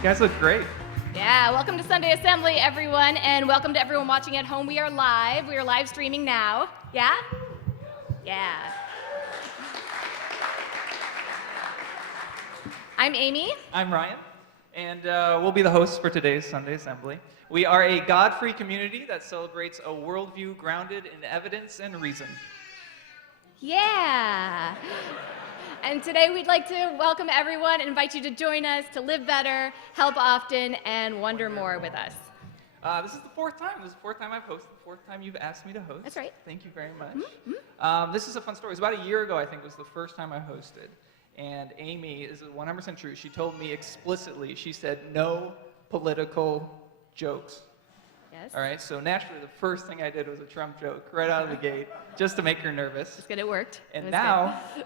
You guys look great. Yeah, welcome to Sunday Assembly, everyone, and welcome to everyone watching at home. We are live. We are live streaming now. Yeah? Yeah. I'm Amy. I'm Ryan, and we'll be the hosts for today's Sunday Assembly. We are a God-free community that celebrates a worldview grounded in evidence and reason. Yeah. And today we'd like to welcome everyone and invite you to join us to live better, help often, and wonder more with us. This is the fourth time. This is the fourth time I've hosted, the fourth time you've asked me to host. That's right. Thank you very much. Mm-hmm. This is a fun story. It was about a year ago, I think, was the first time I hosted. And Amy, this is 100% true, she told me explicitly, she said, no political jokes. Yes. All right, so naturally the first thing I did was a Trump joke right out of the gate, just to make her nervous. It's good, it worked. And It was now, good.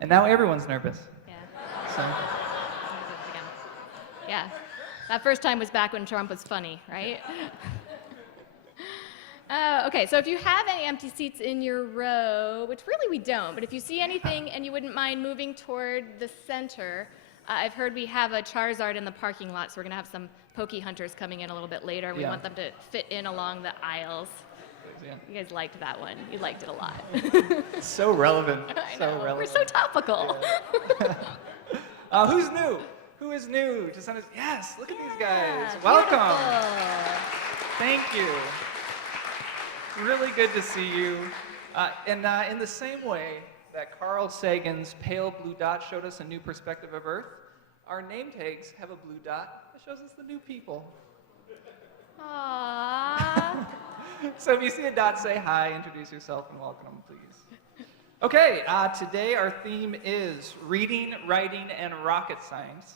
and now everyone's nervous. Yeah. So, Yeah. That first time was back when Trump was funny, right? Okay, so if you have any empty seats in your row, which really we don't, but if you see anything and you wouldn't mind moving toward the center, I've heard we have a Charizard in the parking lot, so we're going to have some Poke Hunters coming in a little bit later. We want them to fit in along the aisles. yeah. You guys liked that one. You liked it a lot. It's so relevant. I So know. relevant. We're so topical. Who's new? Who is new to Sunday? Yes, look at these guys. Yeah, Welcome. beautiful. Thank you. Really good to see you. And in the same way that Carl Sagan's pale blue dot showed us a new perspective of Earth, our name tags have a blue dot that shows us the new people. Aww. So if you see a dot, say hi, introduce yourself, and welcome them, please. Okay, today our theme is reading, writing, and rocket science.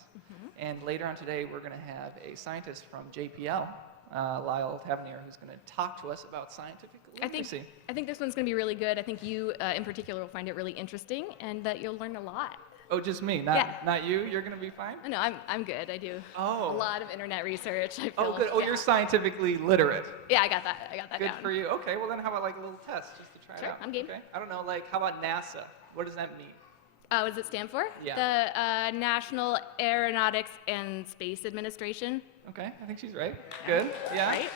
And later on today, we're going to have a scientist from JPL, Lyle Tavernier, who's going to talk to us about scientific literacy. I think this one's going to be really good. I think you, in particular, will find it really interesting, and that you'll learn a lot. Oh, just me, not you? You're going to be fine? No, I'm good. I do a lot of internet research. I feel, Oh, good. Oh, yeah. You're scientifically literate. Yeah, I got that Good down. for you. Okay, well then how about like a little test just to try Sure, it out? I'm game. Okay. I don't know, like how about NASA? What does that mean? What does it stand for? Yeah. The National Aeronautics and Space Administration. Okay, I think she's right. Good. Yeah. Right?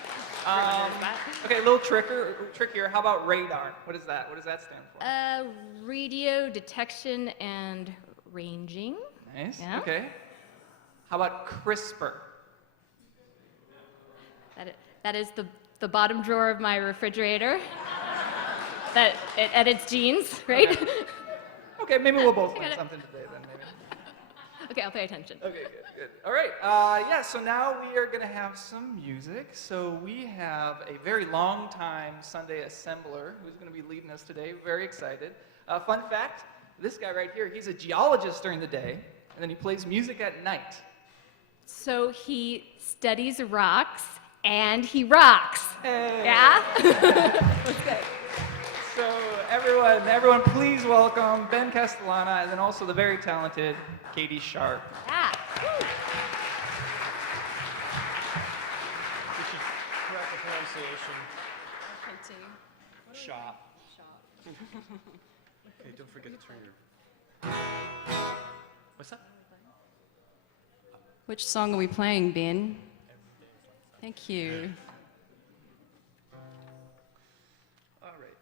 Okay, a little trickier. How about radar? What is that? What does that stand for? Radio detection and ranging. Nice. Yeah. Okay. How about CRISPR? That is the bottom drawer of my refrigerator. That it edits genes, right? Okay. Okay, maybe we'll both learn something today then, maybe. Okay, I'll pay attention. Okay, good. All right, yeah, so now we are going to have some music. So we have a very long-time Sunday assembler who's going to be leading us today. Very excited. Fun fact, this guy right here, he's a geologist during the day, and then he plays music at night. So he studies rocks, and he rocks. Hey. Yeah? That's good. So everyone, please welcome Ben Castellana, and then also the very talented Katie Sharp. Yeah. Woo. We should correct the pronunciation. Shop. Okay, don't forget to turn your... What's that? Which song are we playing, Ben? Thank you. All right.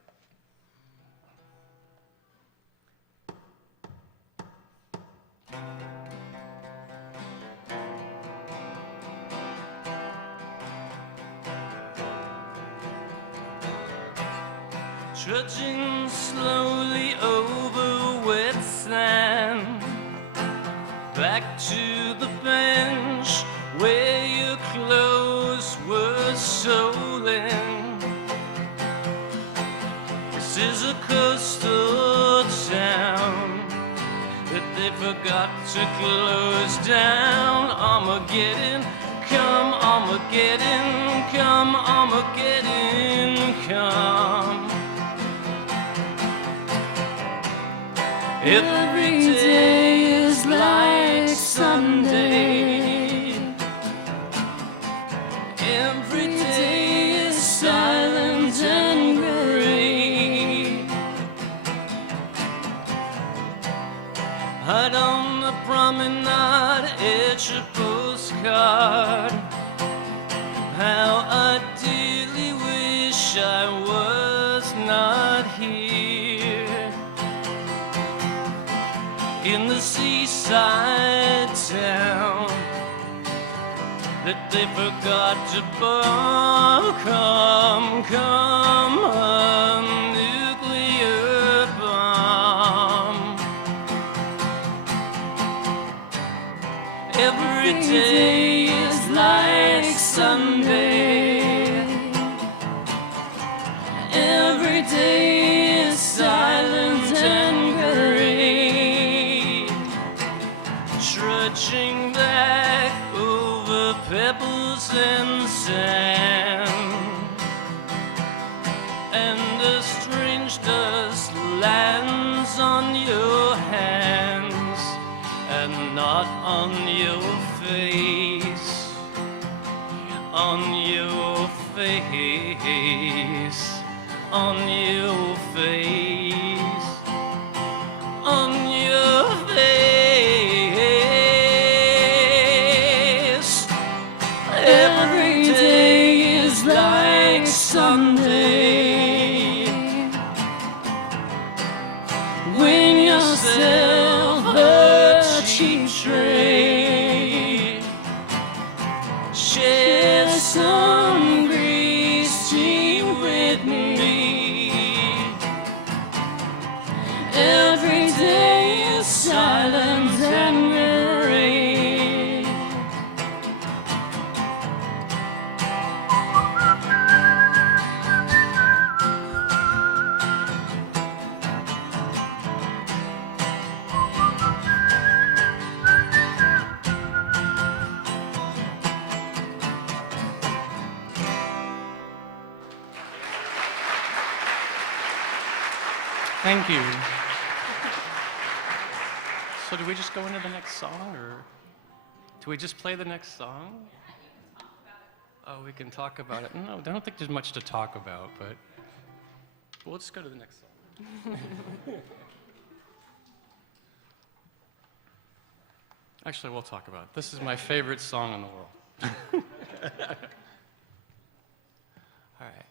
Trudging slowly over wet sand, back to the bench where your clothes were stolen. This is a coastal town that they forgot to close down. Armageddon, come Armageddon, come Armageddon, come. Every day is like Sunday. Every day is silent and gray. Out on the promenade, etch a postcard. card. How I dearly wish I was not here in the seaside town that they forgot to bomb. Come, a nuclear bomb. Every day is like Sunday. Every day is silent and gray. Trudging back over pebbles and sand, and a strange dust lands on your hands and not on your face, on your face, on your face, on your face. Every day is like Sunday when yourself a cheap tray. Share some grease tea with me. Every day is silent and gray. Thank you. So do we just go into the next song, or do we just play the next song? Oh, we can talk about it. No, I don't think there's much to talk about, but we'll just go to the next song. Actually, we'll talk about it. This is my favorite song in the world. All right.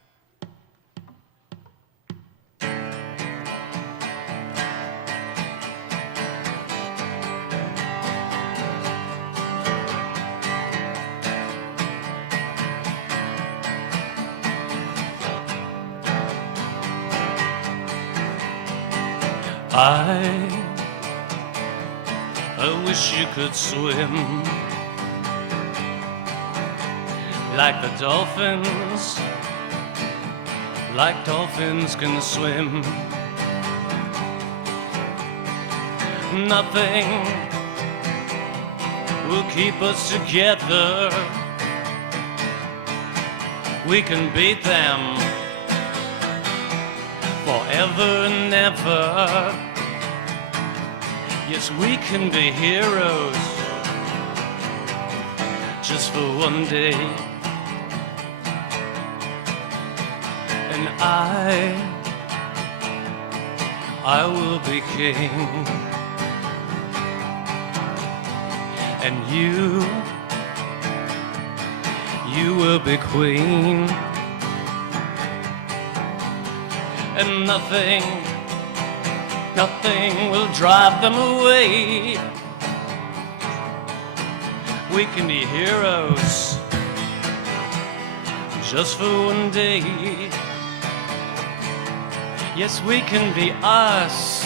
I wish you could swim like the dolphins, like dolphins can swim. Nothing will keep us together. We can beat them forever and ever. Yes, we can be heroes just for one day. And I will be king. And you will be queen. And nothing will drive them away. We can be heroes just for one day. Yes, we can be us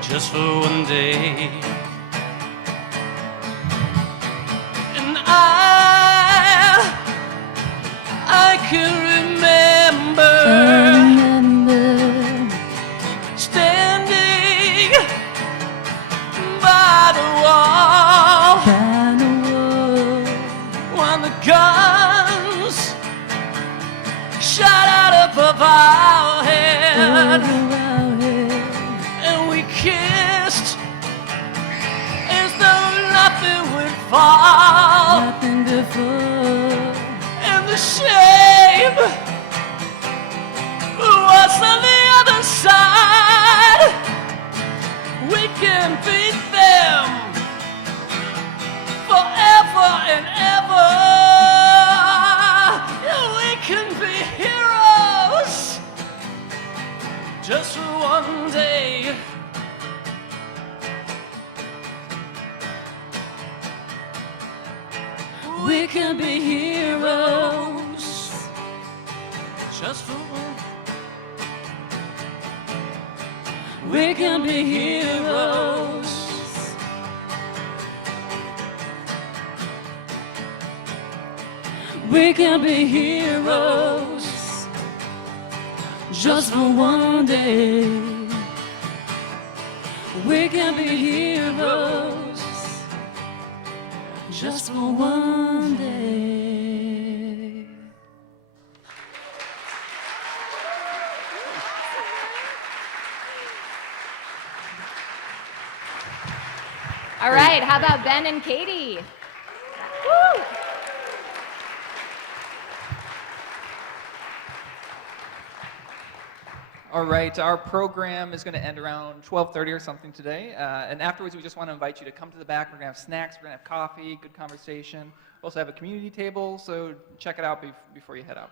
just for one day. And I can remember standing by the wall when the guns shot out above our head, and we kissed as though nothing would fall, and the shame was on the other side. We can beat them and ever. We can be heroes just for one day. We can be heroes just for one. We can be heroes. We can be heroes just for one day. We can be heroes just for one day. All right, how about Ben and Katie? Woo! All right, our program is going to end around 12:30 or something today. And afterwards, we just want to invite you to come to the back. We're going to have snacks, we're going to have coffee, good conversation. We also have a community table, so check it out before you head out.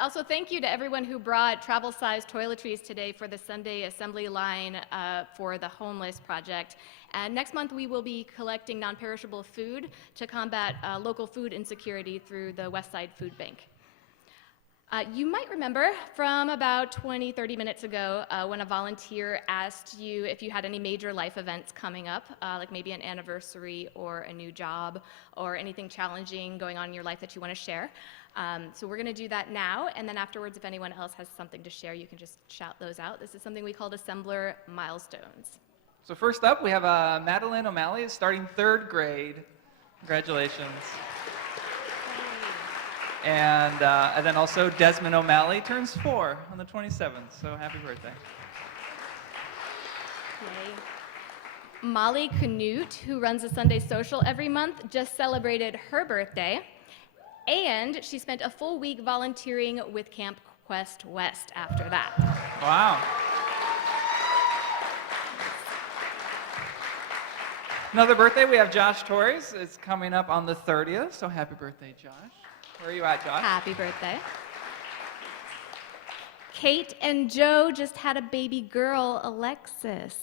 Also, thank you to everyone who brought travel-sized toiletries today for the Sunday assembly line for the Homeless Project. And next month, we will be collecting non-perishable food to combat local food insecurity through the Westside Food Bank. You might remember from about 20-30 minutes ago when a volunteer asked you if you had any major life events coming up, like maybe an anniversary or a new job or anything challenging going on in your life that you want to share. So we're going to do that now, and then afterwards, if anyone else has something to share, you can just shout those out. This is something we called Assembler Milestones. So first up, we have Madeline O'Malley, starting 3rd grade. Congratulations. And then also Desmond O'Malley turns 4 on the 27th, so happy birthday. Yay. Molly Canute, who runs a Sunday social every month, just celebrated her birthday, and she spent a full week volunteering with Camp Quest West after that. Wow. Another birthday, we have Josh Torres. It's coming up on the 30th, so happy birthday, Josh. Where are you at, Josh? Happy birthday. Kate and Joe just had a baby girl, Alexis.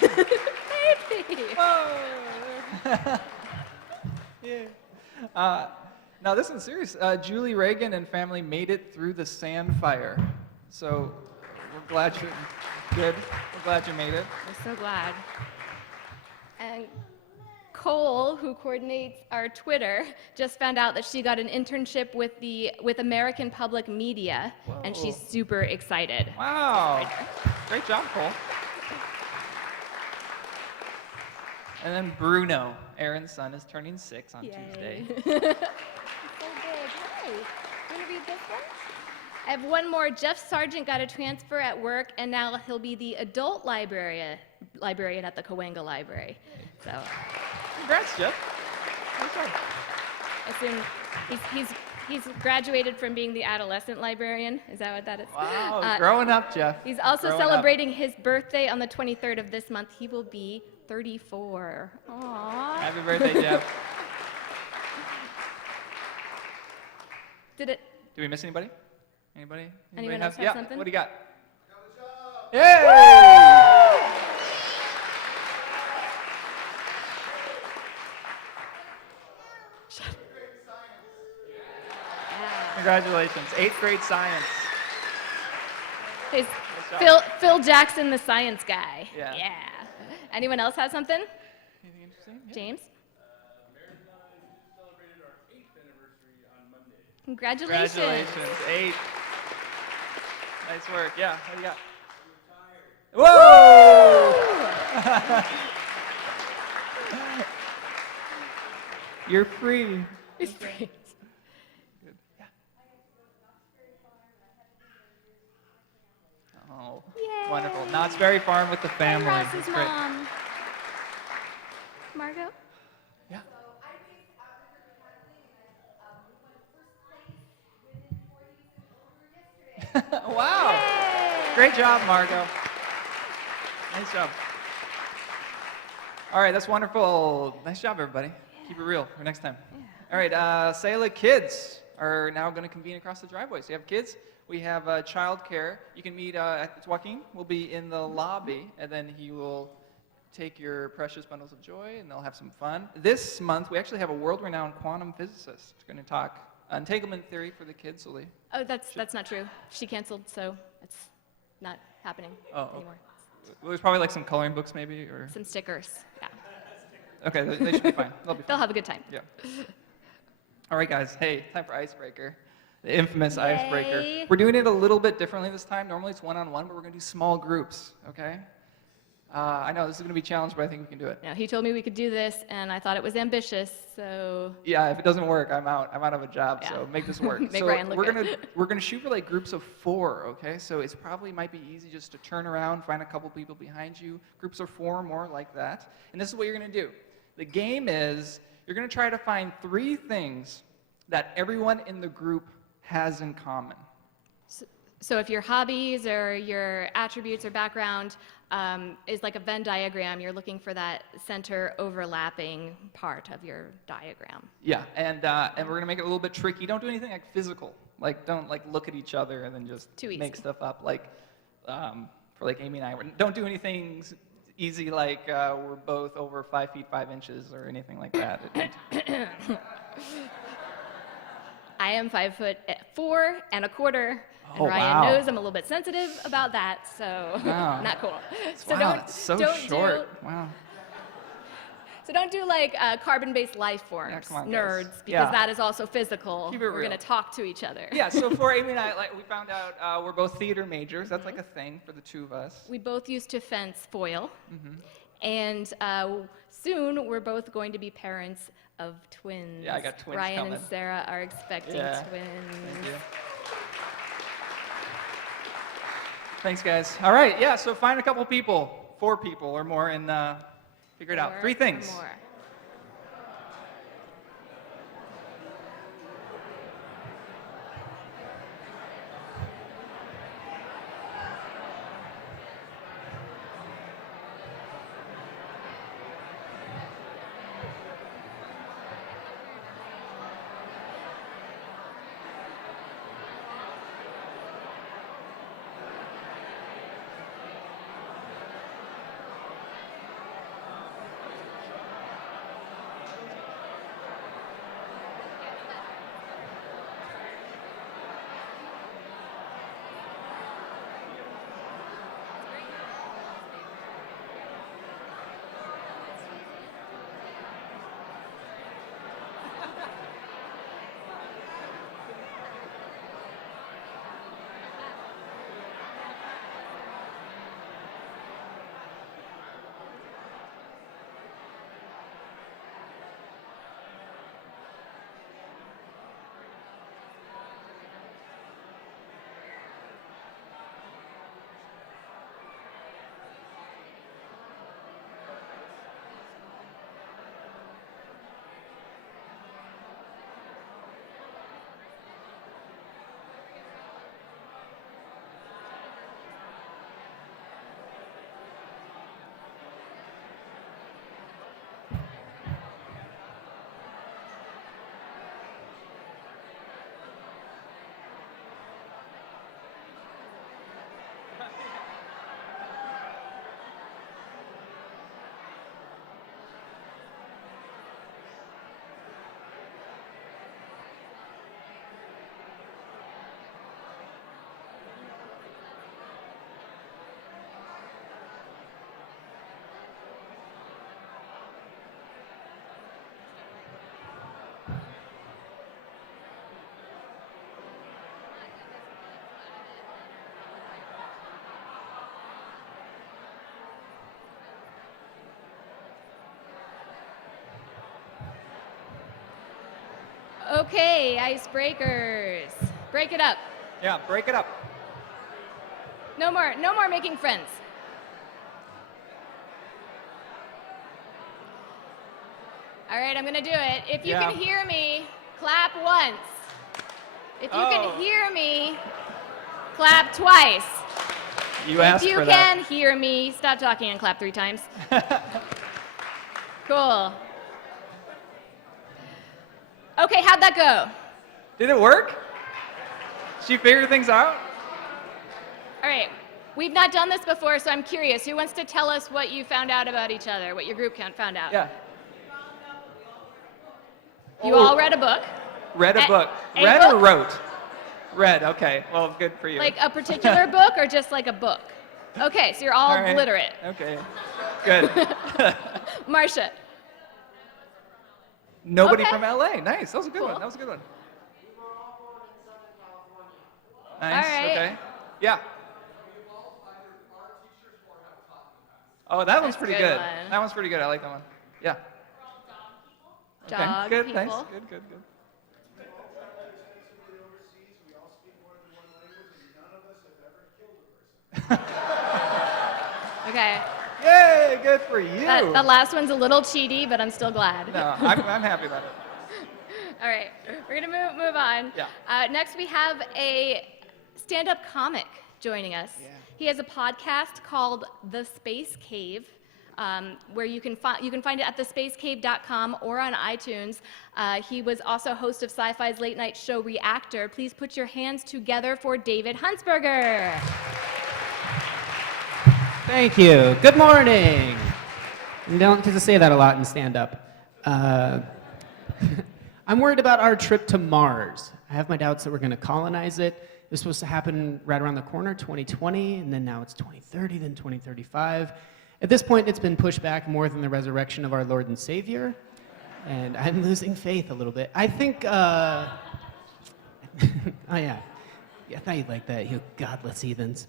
Baby. Yeah. Now this one's serious. Julie Reagan and family made it through the sand fire. So we're glad you're good. We're glad you made it. We're so glad. And Cole, who coordinates our Twitter, just found out that she got an internship with American Public Media, and she's super excited. Wow. Great job, Cole. And then Bruno, Aaron's son, is turning 6 on Tuesday. So big. Hi. You want to read this one? I have one more. Jeff Sargent got a transfer at work, and now he'll be the adult librarian at the Cahuenga Library. So, Congrats, Jeff. Nice job. he's graduated from being the adolescent librarian. Is that what that is? Wow, growing up, Jeff. He's also Growing up. celebrating his birthday on the 23rd of this month. He will be 34. Aww. Happy birthday, Jeff. Did we miss anybody? Anybody? Anyone else have yeah. something? What do you got? Yay! Congratulations, 8th grade science. He's job. Phil Jackson, the science guy. Yeah. Anyone else have something? Anything interesting? Yeah. James? Mary and I celebrated our 8th anniversary on Monday. Congratulations. Congratulations, 8. Nice work. Yeah, what do you got? Whoa! You're free. He's free. Good. Yeah. Oh, Yay. wonderful. Knott's Berry Farm with the family. Ross's That's great. mom. Margot? Yeah. Wow. Yay. Great job, Margot. Nice job. All right, that's wonderful. Nice job, everybody. Keep it real for next time. All right, Sayla kids are now going to convene across the driveway. So you have kids. We have child care. You can meet, Joaquin will be in the lobby, and then he will take your precious bundles of joy, and they'll have some fun. This month, we actually have a world-renowned quantum physicist who's going to talk entanglement theory for the kids. So they Oh, that's not true. She canceled, so it's not happening anymore. Well, there's probably like some coloring books maybe, or... Some stickers, yeah. Okay, they should be fine. They'll be fine. They'll have a good time. Yeah. All right, guys. Hey, time for icebreaker. The infamous icebreaker. Yay. We're doing it a little bit differently this time. Normally it's one-on-one, but we're going to do small groups, okay? I know this is going to be challenged, but I think we can do it. Now, he told me we could do this, and I thought it was ambitious, so Yeah, if it doesn't work, I'm out. I'm out of a job, Yeah. so make this work. Make so Ryan look we're good. gonna shoot for like groups of 4, okay? So it's probably might be easy just to turn around, find a couple people behind you. Groups of 4 or more like that. And this is what you're gonna do. The game is you're gonna try to find 3 things that everyone in the group has in common. So if your hobbies or your attributes or background is like a Venn diagram, you're looking for that center overlapping part of your diagram. Yeah, and we're gonna make it a little bit tricky. Don't do anything like physical. Like don't like look at each other and then just Too easy. make stuff up. Like for like Amy and I, don't do anything easy like we're both over 5 feet 5 inches or anything like that. I am 5'4" and a quarter, and Oh, Ryan wow. knows I'm a little bit sensitive about that, so Wow. not cool. Wow, it's so don't short. Wow. don't do like carbon-based life forms, Yeah, come on, guys. nerds, because Yeah. that is also physical. Keep it We're real. gonna talk to each other. Yeah, so for Amy and I, like, we found out we're both theater majors. That's like a thing for the two of us. We both used to fence foil, Mm-hmm. and soon we're both going to be parents of twins. Yeah, I got twins Ryan coming. and Sarah are expecting Yeah. twins. Thank you. Thanks, guys. All right, yeah, so find a couple people, 4 people or more, and figure it out. 3 Or things. more. Okay, icebreakers. Break it up. Yeah, break it up. No more making friends. All right, I'm gonna do it. If you Yeah. can hear me, clap once. If you Oh. can hear me, clap twice. You If asked you for can that. hear me, stop talking and clap 3 times. Cool. Okay, how'd that go? Did it work? Did you figure things out? All right. We've not done this before, so I'm curious. Who wants to tell us what you found out about each other, what your group found out? Yeah. You Oh. all read a book? Read a book. A Read book? or wrote? Read, okay. Well, good for you. Like a particular book or just like a book? Okay, so you're all right. literate. Okay. Good. Marcia. Nobody Okay. from LA. Nice. That was a good Cool. one. That was a good one. Nice. All right. Okay. Yeah. Oh, that one's That's a pretty good good. one. That one's pretty good. I like that one. Yeah. Okay. Dog Good. people. Nice. Good. Okay. Yay! Good for you. That last one's a little cheaty, but I'm still glad. No, I'm happy about it. All right, we're gonna move on. Yeah. Next, we have a stand-up comic joining us. Yeah. He has a podcast called The Space Cave, where you can find it at thespacecave.com or on iTunes. He was also host of Sci-Fi's late night show Reactor. Please put your hands together for David Huntsberger. Thank you. Good morning. You don't get to say that a lot in stand-up. I'm worried about our trip to Mars. I have my doubts that we're going to colonize it. It was supposed to happen right around the corner, 2020, and then now it's 2030, then 2035. At this point, it's been pushed back more than the resurrection of our Lord and Savior, and I'm losing faith a little bit. I think, oh yeah. I thought you'd like that, you godless heathens.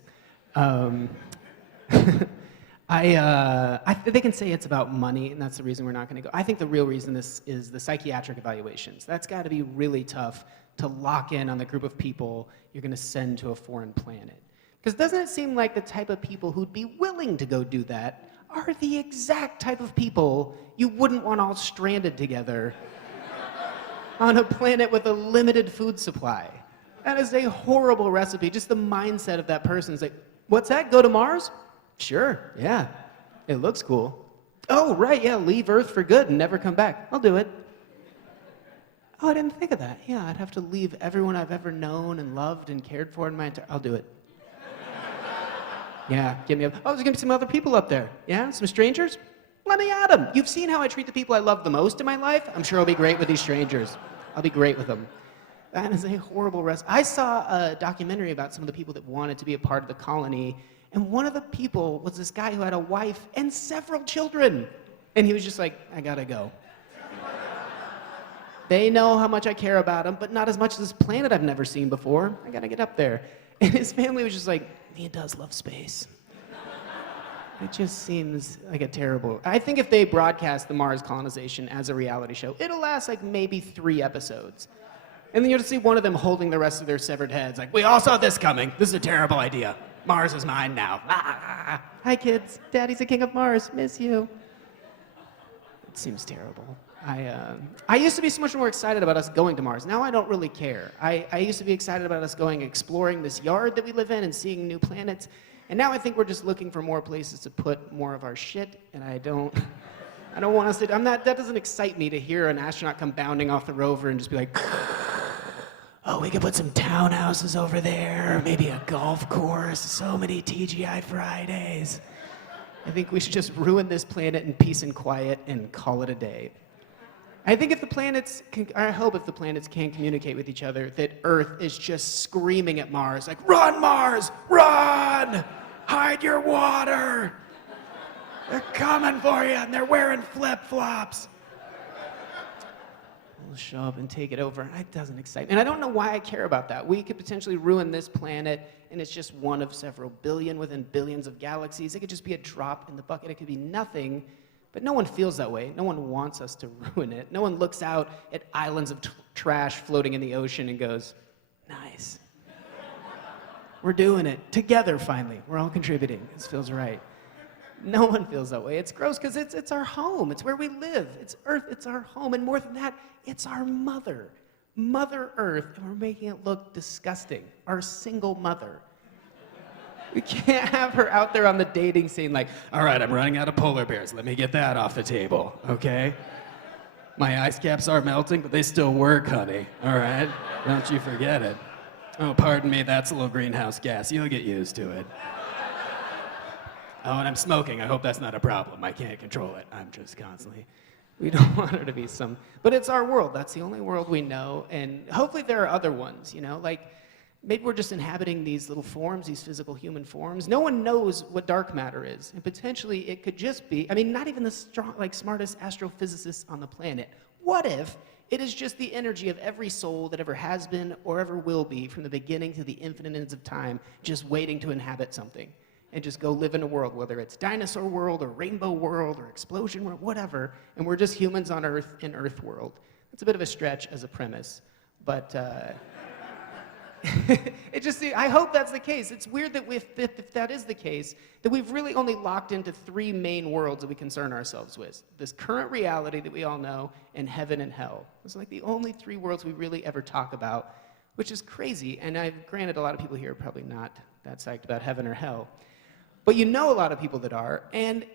They can say it's about money, and that's the reason we're not going to go. I think the real reason this is the psychiatric evaluations. That's got to be really tough to lock in on the group of people you're going to send to a foreign planet. Because doesn't it seem like the type of people who'd be willing to go do that are the exact type of people you wouldn't want all stranded together on a planet with a limited food supply? That is a horrible recipe. Just the mindset of that person is like, what's that, go to Mars? Sure, yeah, it looks cool. Oh, right, yeah, leave Earth for good and never come back. I'll do it. Oh, I didn't think of that. Yeah, I'd have to leave everyone I've ever known and loved and cared for in my entire... I'll do it. Yeah, get me up. Oh, there's gonna be some other people up there. Yeah, some strangers? Let me at them. You've seen how I treat the people I love the most in my life? I'm sure I'll be great with these strangers. I'll be great with them. That is a horrible I saw a documentary about some of the people that wanted to be a part of the colony, and one of the people was this guy who had a wife and several children. And he was just like, I gotta go. They know how much I care about them, but not as much as this planet I've never seen before. I gotta get up there. And his family was just like, he does love space. It just seems like a terrible... I think if they broadcast the Mars colonization as a reality show, it'll last like maybe 3 episodes. And then you'll just see one of them holding the rest of their severed heads, like, we all saw this coming. This is a terrible idea. Mars is mine now. Ah. Hi, kids. Daddy's the king of Mars. Miss you. It seems terrible. I used to be so much more excited about us going to Mars. Now I don't really care. I used to be excited about us going exploring this yard that we live in and seeing new planets. And now I think we're just looking for more places to put more of our shit. And I don't want us to... that doesn't excite me to hear an astronaut come bounding off the rover and just be like... Oh, we could put some townhouses over there, maybe a golf course, so many TGI Fridays. I think we should just ruin this planet in peace and quiet and call it a day. I hope if the planets can communicate with each other, that Earth is just screaming at Mars, like, run, Mars, run! Hide your water! They're coming for you, and they're wearing flip-flops. We'll show up and take it over, and it doesn't excite me. And I don't know why I care about that. We could potentially ruin this planet, and it's just one of several billion within billions of galaxies. It could just be a drop in the bucket. It could be nothing, but no one feels that way. No one wants us to ruin it. No one looks out at islands of trash floating in the ocean and goes, nice. We're doing it together, finally. We're all contributing. This feels right. No one feels that way. It's gross because it's our home. It's where we live. It's Earth. It's our home. And more than that, it's our mother. Mother Earth. And we're making it look disgusting. Our single mother. We can't have her out there on the dating scene like, all right, I'm running out of polar bears. Let me get that off the table, okay? My ice caps are melting, but they still work, honey, all right? Don't you forget it. Oh, pardon me, that's a little greenhouse gas. You'll get used to it. Oh, and I'm smoking. I hope that's not a problem. I can't control it. I'm just constantly... We don't want her to be some... But it's our world. That's the only world we know. And hopefully there are other ones, you know? Like, maybe we're just inhabiting these little forms, these physical human forms. No one knows what dark matter is. And potentially it could just be... I mean, not even the smartest astrophysicists on the planet. What if it is just the energy of every soul that ever has been or ever will be from the beginning to the infinite ends of time, just waiting to inhabit something? And just go live in a world, whether it's dinosaur world or rainbow world or explosion world, whatever, and we're just humans on Earth in Earth world. It's a bit of a stretch as a premise, but I hope that's the case. It's weird that if that is the case, that we've really only locked into 3 main worlds that we concern ourselves with. This current reality that we all know, and heaven and hell. It's like the only 3 worlds we really ever talk about, which is crazy, and granted a lot of people here are probably not that psyched about heaven or hell. But you know a lot of people that are, and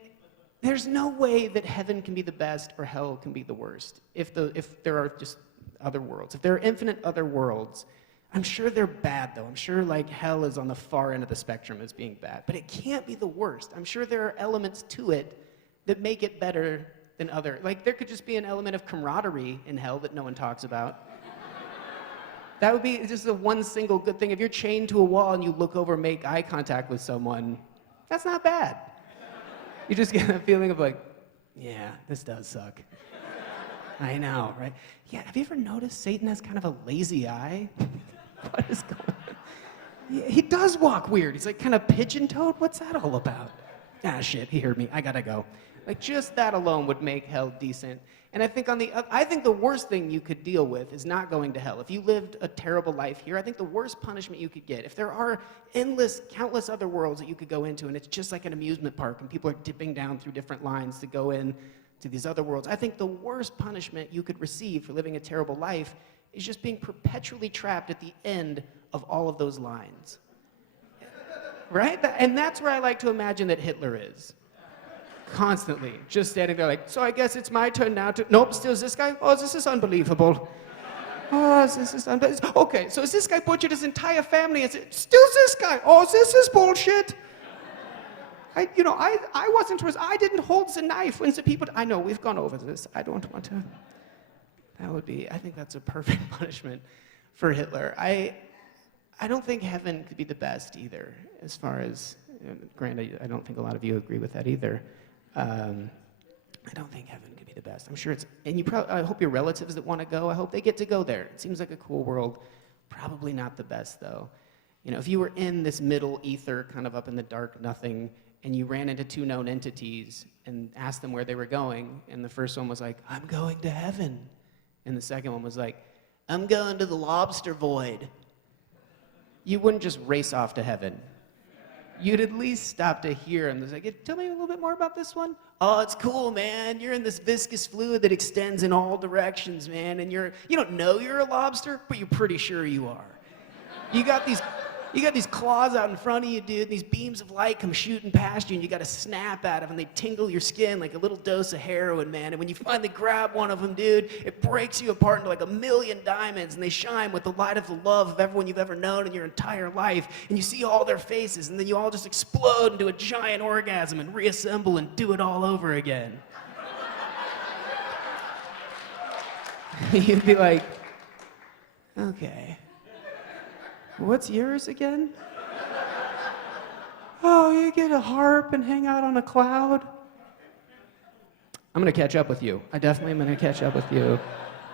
there's no way that heaven can be the best or hell can be the worst if there are just other worlds. If there are infinite other worlds, I'm sure they're bad, though. I'm sure, like, hell is on the far end of the spectrum as being bad. But it can't be the worst. I'm sure there are elements to it that make it better than other. Like, there could just be an element of camaraderie in hell that no one talks about. That would be just the one single good thing. If you're chained to a wall and you look over and make eye contact with someone, that's not bad. You just get a feeling of like, yeah, this does suck. I know, right? Yeah, have you ever noticed Satan has kind of a lazy eye? What is going on? Yeah, he does walk weird. He's like kind of pigeon-toed. What's that all about? Ah, shit, he heard me. I gotta go. Like, just that alone would make hell decent. And I think the worst thing you could deal with is not going to hell. If you lived a terrible life here, I think the worst punishment you could get, if there are countless other worlds that you could go into, and it's just like an amusement park, and people are dipping down through different lines to go in to these other worlds, I think the worst punishment you could receive for living a terrible life is just being perpetually trapped at the end of all of those lines. Right? And that's where I like to imagine that Hitler is. Constantly, just standing there like, so I guess it's my turn now to, nope, still this guy? Oh, this is unbelievable. Oh, this is unbelievable. Okay, so is this guy butchered his entire family? Is it still this guy? Oh, this is bullshit. I wasn't, I didn't hold the knife when the people, I know, we've gone over this. I don't want to, I think that's a perfect punishment for Hitler. I don't think heaven could be the best either, as far as, granted, I don't think a lot of you agree with that either. I don't think heaven could be the best. I'm sure it's, and I hope your relatives that want to go, I hope they get to go there. It seems like a cool world. Probably not the best, though. You know, if you were in this middle ether, kind of up in the dark nothing, and you ran into 2 known entities and asked them where they were going, and the first one was like, I'm going to heaven. And the second one was like, I'm going to the lobster void. You wouldn't just race off to heaven. You'd at least stop to hear him. It's like, tell me a little bit more about this one. Oh, it's cool, man. You're in this viscous fluid that extends in all directions, man. And you don't know you're a lobster, but you're pretty sure you are. You got these claws out in front of you, dude. And these beams of light come shooting past you, and you got to snap at them, and they tingle your skin like a little dose of heroin, man. And when you finally grab one of them, dude, it breaks you apart into like 1,000,000 diamonds, and they shine with the light of the love of everyone you've ever known in your entire life. And you see all their faces, and then you all just explode into a giant orgasm and reassemble and do it all over again. You'd be like, okay. What's yours again? Oh, you get a harp and hang out on a cloud? I'm going to catch up with you. I definitely am going to catch up with you.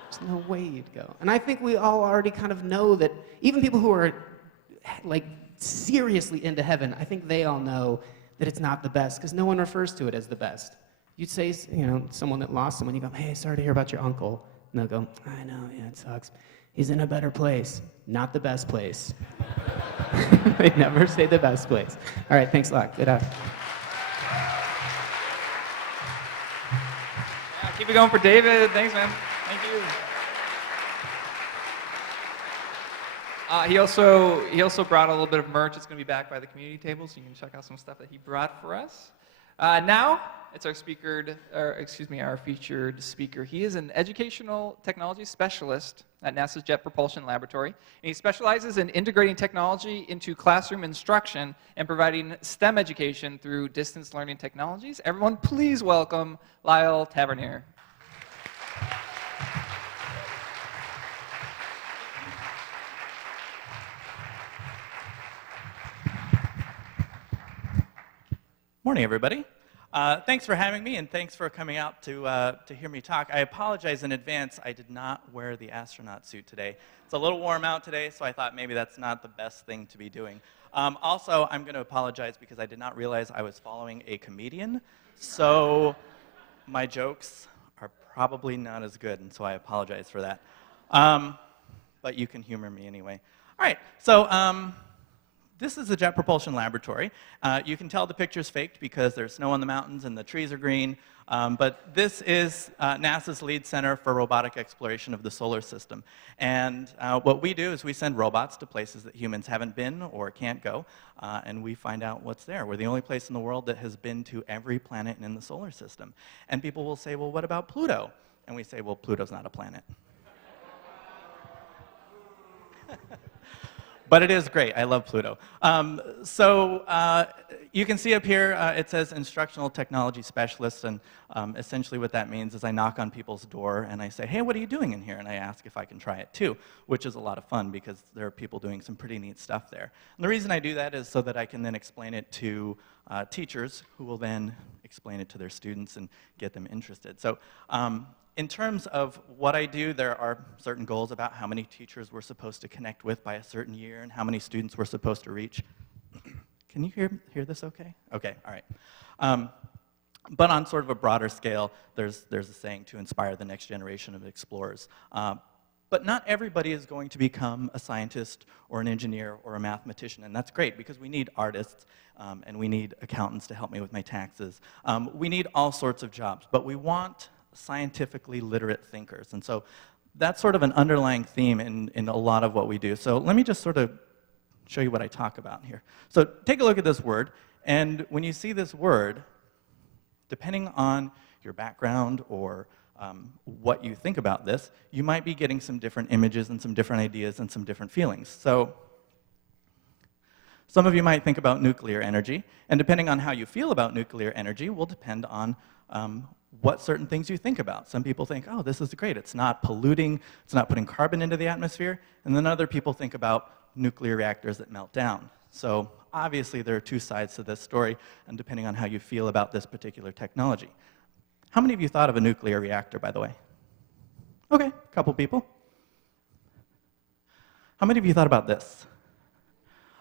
There's no way you'd go. And I think we all already kind of know that, even people who are like seriously into heaven, I think they all know that it's not the best, because no one refers to it as the best. You'd say, someone that lost someone, you go, hey, sorry to hear about your uncle. And they'll go, I know, yeah, it sucks. He's in a better place. Not the best place. They never say the best place. All right, thanks a lot. Good afternoon. Yeah, keep it going for David. Thanks, man. Thank you. He also brought a little bit of merch. It's going to be back by the community table, so you can check out some stuff that he brought for us. Now it's our featured speaker. He is an educational technology specialist at NASA's Jet Propulsion Laboratory, and he specializes in integrating technology into classroom instruction and providing STEM education through distance learning technologies. Everyone, please welcome Lyle Tavernier. Morning, everybody. Thanks for having me, and thanks for coming out to hear me talk. I apologize in advance. I did not wear the astronaut suit today. It's a little warm out today, so I thought maybe that's not the best thing to be doing. Also, I'm going to apologize because I did not realize I was following a comedian, so my jokes are probably not as good, and so I apologize for that. But you can humor me anyway. All right, so this is the Jet Propulsion Laboratory. You can tell the picture's faked because there's snow on the mountains and the trees are green. But this is NASA's lead center for robotic exploration of the solar system. And what we do is we send robots to places that humans haven't been or can't go, and we find out what's there. We're the only place in the world that has been to every planet in the solar system. And people will say, well, what about Pluto? And we say, well, Pluto's not a planet. But it is great. I love Pluto. You can see up here, it says Instructional Technology Specialist, and essentially what that means is I knock on people's door and I say, hey, what are you doing in here? And I ask if I can try it too, which is a lot of fun because there are people doing some pretty neat stuff there. And the reason I do that is so that I can then explain it to teachers who will then explain it to their students and get them interested. So in terms of what I do, there are certain goals about how many teachers we're supposed to connect with by a certain year and how many students we're supposed to reach. Can you hear this okay? Okay, all right. But on sort of a broader scale, there's a saying to inspire the next generation of explorers. But not everybody is going to become a scientist or an engineer or a mathematician, and that's great because we need artists and we need accountants to help me with my taxes. We need all sorts of jobs, but we want scientifically literate thinkers. And so that's sort of an underlying theme in a lot of what we do. So let me just sort of show you what I talk about here. So take a look at this word, and when you see this word, depending on your background or what you think about this, you might be getting some different images and some different ideas and some different feelings. So some of you might think about nuclear energy, and depending on how you feel about nuclear energy will depend on what certain things you think about. Some people think, oh, this is great. It's not polluting. It's not putting carbon into the atmosphere. And then other people think about nuclear reactors that melt down. So obviously, there are two sides to this story, and depending on how you feel about this particular technology. How many of you thought of a nuclear reactor, by the way? Okay, a couple people. How many of you thought about this?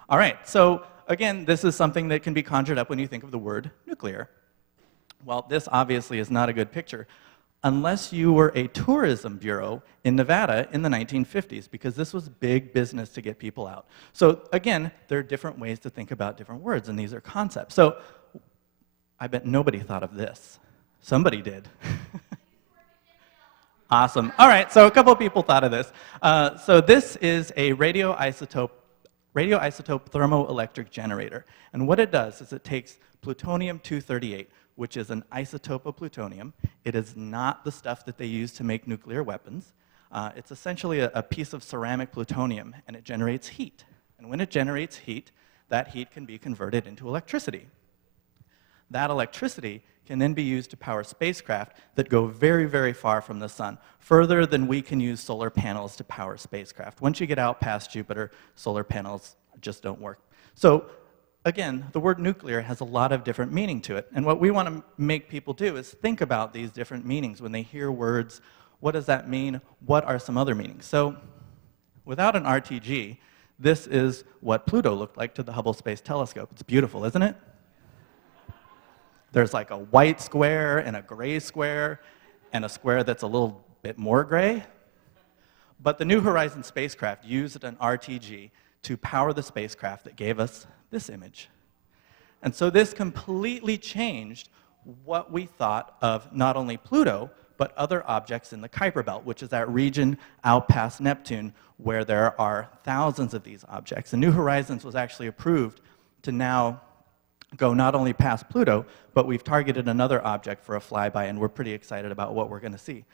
All right, so again, this is something that can be conjured up when you think of the word nuclear. Well, this obviously is not a good picture unless you were a tourism bureau in Nevada in the 1950s, because this was big business to get people out. So again, there are different ways to think about different words, and these are concepts. So I bet nobody thought of this. Somebody did. Awesome. All right, so a couple of people thought of this. So this is a radioisotope thermoelectric generator. And what it does is it takes plutonium-238, which is an isotope of plutonium. It is not the stuff that they use to make nuclear weapons. It's essentially a piece of ceramic plutonium, and it generates heat. And when it generates heat, that heat can be converted into electricity. That electricity can then be used to power spacecraft that go very, very far from the sun, further than we can use solar panels to power spacecraft. Once you get out past Jupiter, solar panels just don't work. So again, the word nuclear has a lot of different meaning to it. And what we want to make people do is think about these different meanings when they hear words. What does that mean? What are some other meanings? So without an RTG, this is what Pluto looked like to the Hubble Space Telescope. It's beautiful, isn't it? There's like a white square and a gray square and a square that's a little bit more gray. But the New Horizons spacecraft used an RTG to power the spacecraft that gave us this image. And so this completely changed what we thought of not only Pluto, but other objects in the Kuiper Belt, which is that region out past Neptune where there are thousands of these objects. And New Horizons was actually approved to now go not only past Pluto, but we've targeted another object for a flyby, and we're pretty excited about what we're going to see.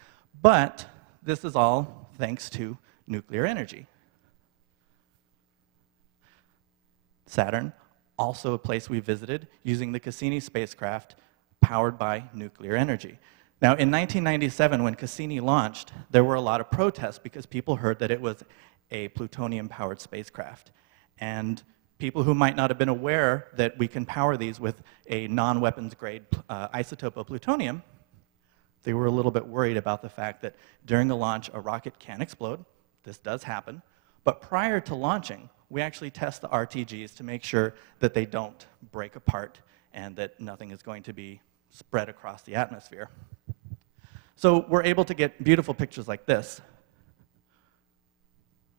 But this is all thanks to nuclear energy. Saturn, also a place we visited using the Cassini spacecraft powered by nuclear energy. Now, in 1997, when Cassini launched, there were a lot of protests because people heard that it was a plutonium-powered spacecraft. And people who might not have been aware that we can power these with a non-weapons grade isotope of plutonium, they were a little bit worried about the fact that during a launch, a rocket can explode. This does happen. But prior to launching, we actually test the RTGs to make sure that they don't break apart and that nothing is going to be spread across the atmosphere. So we're able to get beautiful pictures like this.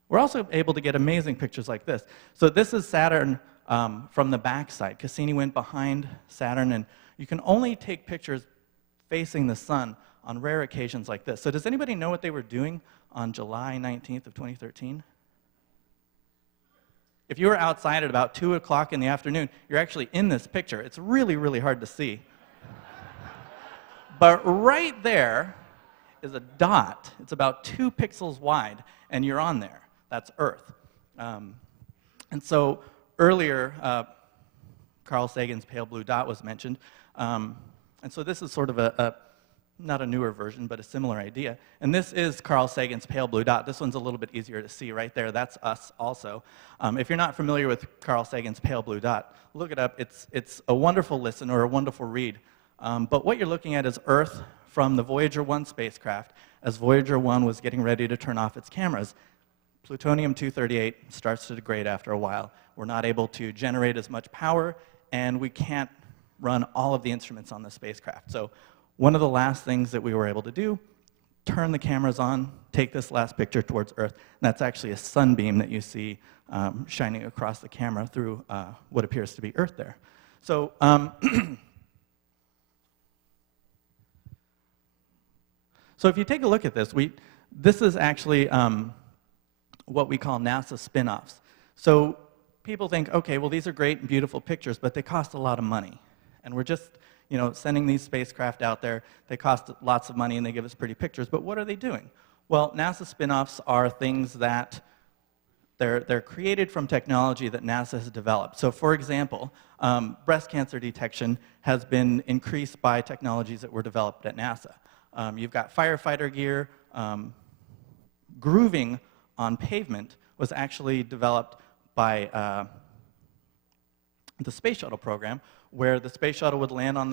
We're also able to get amazing pictures like this. So this is Saturn from the backside. Cassini went behind Saturn, and you can only take pictures facing the sun on rare occasions like this. So does anybody know what they were doing on July 19th of 2013? If you were outside at about 2 o'clock in the afternoon, you're actually in this picture. It's really, really hard to see. But right there is a dot. It's about 2 pixels wide, and you're on there. That's Earth. And so earlier, Carl Sagan's pale blue dot was mentioned. And so this is sort of not a newer version, but a similar idea. And this is Carl Sagan's pale blue dot. This one's a little bit easier to see right there. That's us also. If you're not familiar with Carl Sagan's pale blue dot, look it up. It's a wonderful listen or a wonderful read. But what you're looking at is Earth from the Voyager 1 spacecraft as Voyager 1 was getting ready to turn off its cameras. Plutonium-238 starts to degrade after a while. We're not able to generate as much power, and we can't run all of the instruments on the spacecraft. So one of the last things that we were able to do, turn the cameras on, take this last picture towards Earth. And that's actually a sunbeam that you see shining across the camera through what appears to be Earth there. So so if you take a look at this, this is actually what we call NASA spin-offs. So people think, okay, well, these are great and beautiful pictures, but they cost a lot of money. And we're just, sending these spacecraft out there. They cost lots of money and they give us pretty pictures, but what are they doing? Well, NASA spin-offs are things that they're created from technology that NASA has developed. So for example, breast cancer detection has been increased by technologies that were developed at NASA. You've got firefighter gear. Grooving on pavement was actually developed by the space shuttle program, where the space shuttle would land on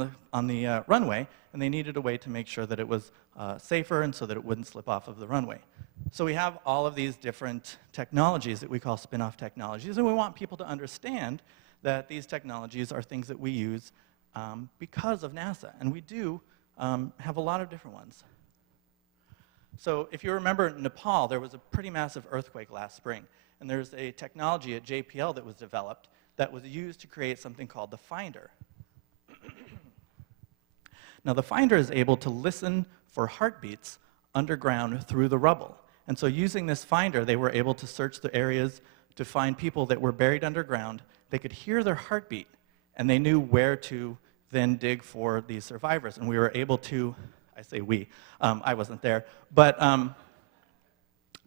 the runway, and they needed a way to make sure that it was safer and so that it wouldn't slip off of the runway. So we have all of these different technologies that we call spin-off technologies, and we want people to understand that these technologies are things that we use because of NASA, and we do have a lot of different ones. So if you remember in Nepal, there was a pretty massive earthquake last spring, and there's a technology at JPL that was developed that was used to create something called the Finder. Now, the Finder is able to listen for heartbeats underground through the rubble. And so using this Finder, they were able to search the areas to find people that were buried underground. They could hear their heartbeat, and they knew where to then dig for these survivors. And we were able to, I say we, I wasn't there, but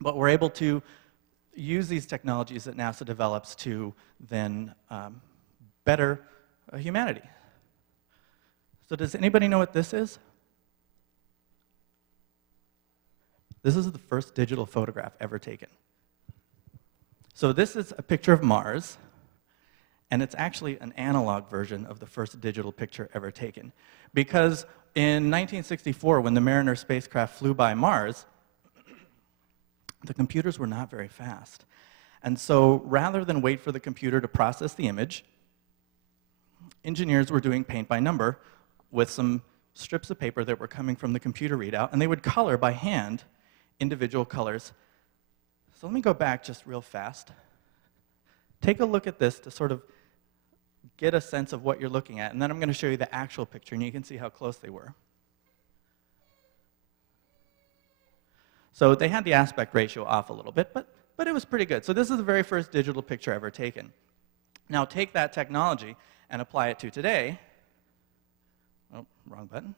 we're able to use these technologies that NASA develops to then better humanity. So does anybody know what this is? This is the first digital photograph ever taken. So this is a picture of Mars, and it's actually an analog version of the first digital picture ever taken. Because in 1964, when the Mariner spacecraft flew by Mars, the computers were not very fast. And so rather than wait for the computer to process the image, engineers were doing paint by number with some strips of paper that were coming from the computer readout, and they would color by hand individual colors. So let me go back just real fast. Take a look at this to sort of get a sense of what you're looking at, and then I'm going to show you the actual picture, and you can see how close they were. So they had the aspect ratio off a little bit, but it was pretty good. So this is the very first digital picture ever taken. Now take that technology and apply it to today. Oh, wrong button.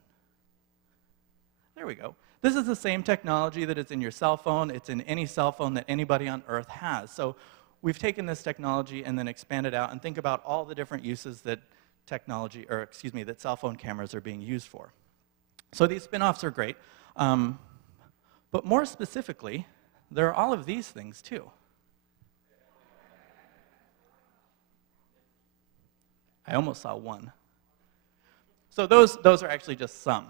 There we go. This is the same technology that is in your cell phone. It's in any cell phone that anybody on Earth has. So we've taken this technology and then expanded out and think about all the different uses that that cell phone cameras are being used for. So these spin-offs are great. But more specifically, there are all of these things too. I almost saw one. So those are actually just some.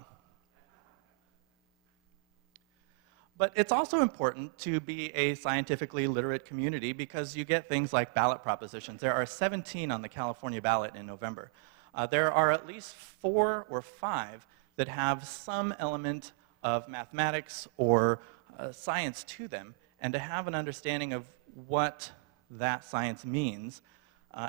But it's also important to be a scientifically literate community because you get things like ballot propositions. There are 17 on the California ballot in November. There are at least 4 or 5 that have some element of mathematics or science to them, and to have an understanding of what that science means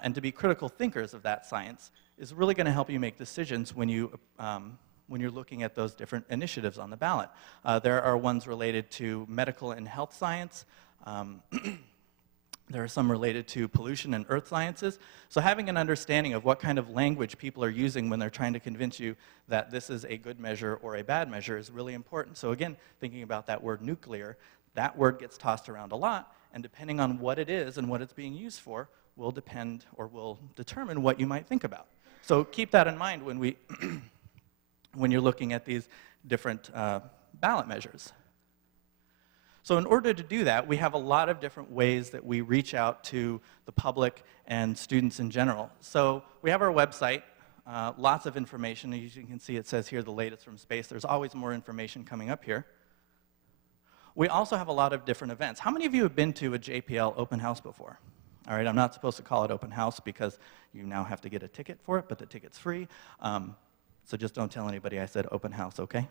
and to be critical thinkers of that science is really going to help you make decisions when you're looking at those different initiatives on the ballot. There are ones related to medical and health science. There are some related to pollution and earth sciences. So having an understanding of what kind of language people are using when they're trying to convince you that this is a good measure or a bad measure is really important. So again, thinking about that word nuclear, that word gets tossed around a lot, and depending on what it is and what it's being used for will depend or will determine what you might think about. So keep that in mind when when you're looking at these different ballot measures. So in order to do that, we have a lot of different ways that we reach out to the public and students in general. So we have our website, lots of information. As you can see, it says here the latest from space. There's always more information coming up here. We also have a lot of different events. How many of you have been to a JPL open house before? All right, I'm not supposed to call it open house because you now have to get a ticket for it, but the ticket's free. So just don't tell anybody I said open house, okay?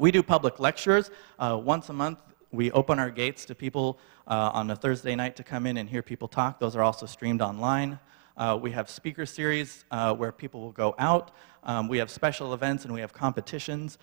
We do public lectures. Once a month, we open our gates to people on a Thursday night to come in and hear people talk. Those are also streamed online. We have speaker series where people will go out. We have special events and we have competitions.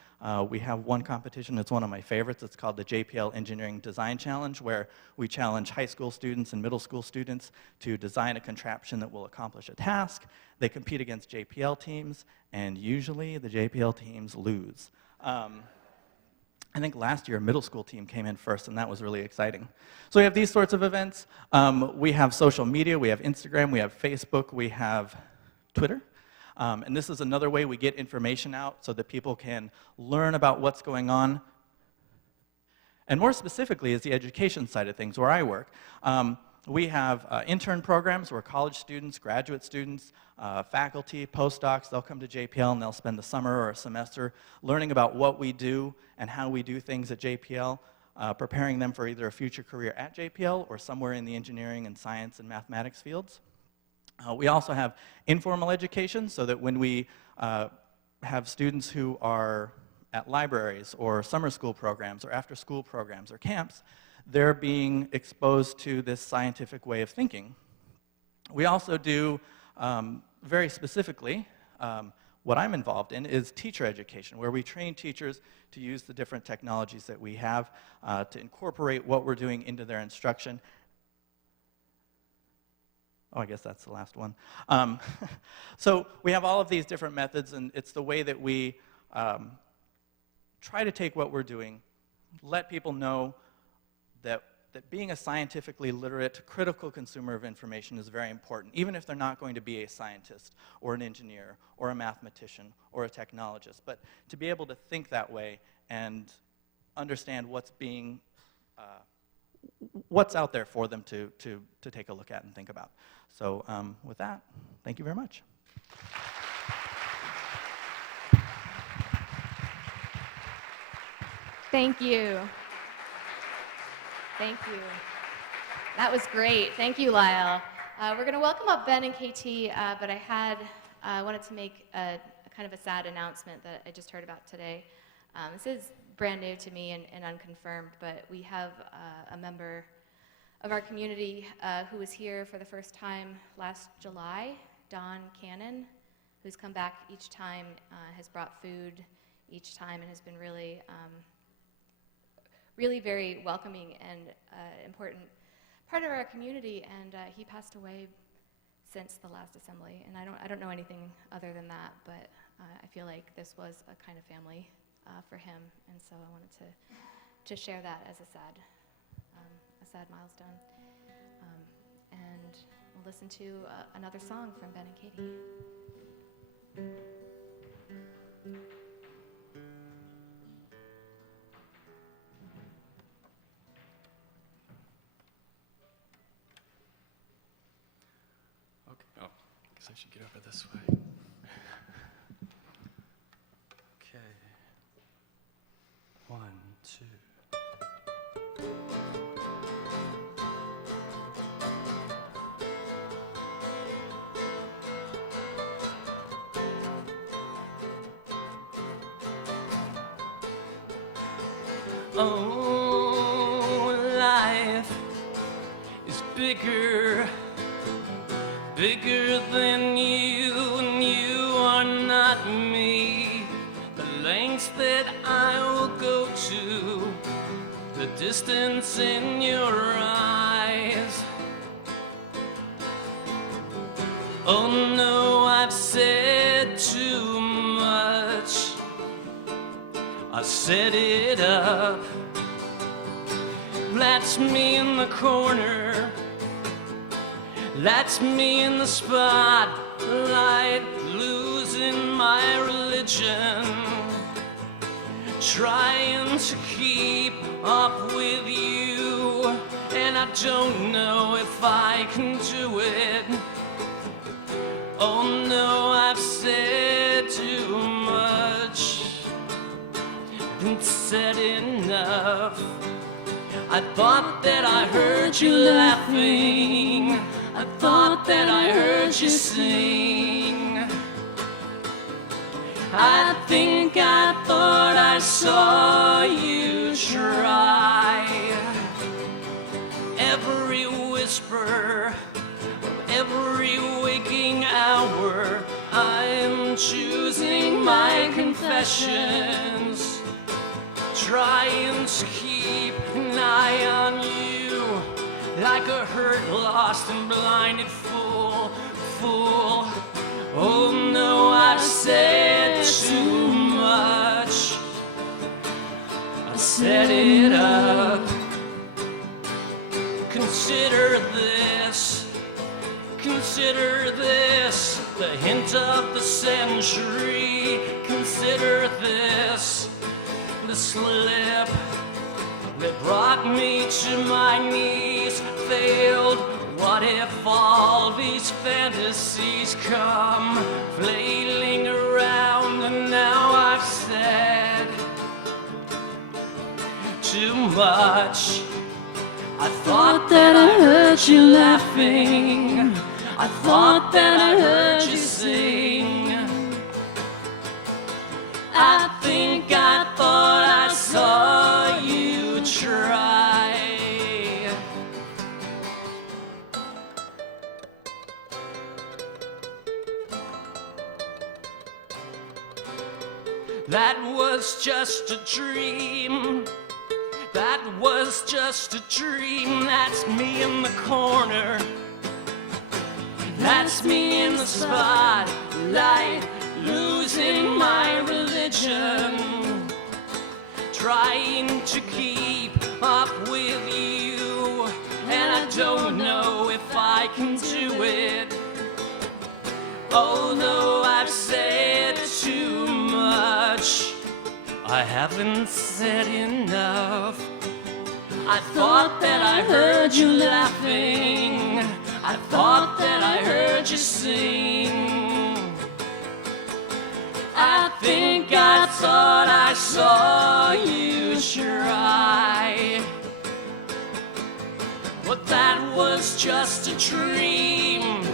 We have one competition that's one of my favorites. It's called the JPL Engineering Design Challenge, where we challenge high school students and middle school students to design a contraption that will accomplish a task. They compete against JPL teams, and usually the JPL teams lose. I think last year a middle school team came in first, and that was really exciting. So we have these sorts of events. We have social media. We have Instagram. We have Facebook. We have Twitter. And this is another way we get information out so that people can learn about what's going on. And more specifically is the education side of things where I work. We have intern programs where college students, graduate students, faculty, postdocs, they'll come to JPL and they'll spend the summer or a semester learning about what we do and how we do things at JPL, preparing them for either a future career at JPL or somewhere in the engineering and science and mathematics fields. We also have informal education so that when we have students who are at libraries or summer school programs or after school programs or camps, they're being exposed to this scientific way of thinking. We also do, very specifically, what I'm involved in is teacher education, where we train teachers to use the different technologies that we have to incorporate what we're doing into their instruction. Oh, I guess that's the last one. So we have all of these different methods, and it's the way that we try to take what we're doing, let people know that being a scientifically literate, critical consumer of information is very important, even if they're not going to be a scientist or an engineer or a mathematician or a technologist. But to be able to think that way and understand what's out there for them to take a look at and think about. So with that, thank you very much. Thank you. Thank you. That was great. Thank you, Lyle. We're going to welcome up Ben and KT, but I wanted to make a kind of a sad announcement that I just heard about today. This is brand new to me and unconfirmed, but we have a member of our community who was here for the first time last July, Don Cannon, who's come back each time, has brought food each time, and has been really really very welcoming and important part of our community. And he passed away since the last assembly, and I don't know anything other than that, but I feel like this was a kind of family for him, and so I wanted to share that as a sad milestone. And we'll listen to another song from Ben and Katie. Okay. Oh, I guess I should get over this way. Okay. 1, 2. Oh, life is bigger than you, and you are not me. The lengths that I will go to, the distance in your eyes. Oh no, I've said too much. I set it up. That's me in the corner. That's me in the spotlight, losing my religion, trying to keep up with you, and I don't know if I can do it. Oh no, I've said too much. Said enough. I thought that I heard you laughing. I thought that I heard you sing. I think I thought I saw you try. Every whisper of every waking hour, I'm choosing my confessions, trying to keep an eye on you, like a hurt, lost and blinded fool. Oh no, I've said too much. I set it up. Consider this, the hint of the century. Consider this, the slip that brought me to my knees failed. What if all these fantasies come flailing around, and now I've said too much? I thought that I heard you laughing. I thought that I heard you sing. I think I thought I saw you try. That was just a dream. That was just a dream. That's me in the corner. That's me in the spotlight, losing my religion, trying to keep up with you, and I don't know if I can do it. Oh no, I've said too much. I haven't said enough. I thought that I heard you laughing. I thought that I heard you sing. I think I thought I saw you try. But that was just a dream.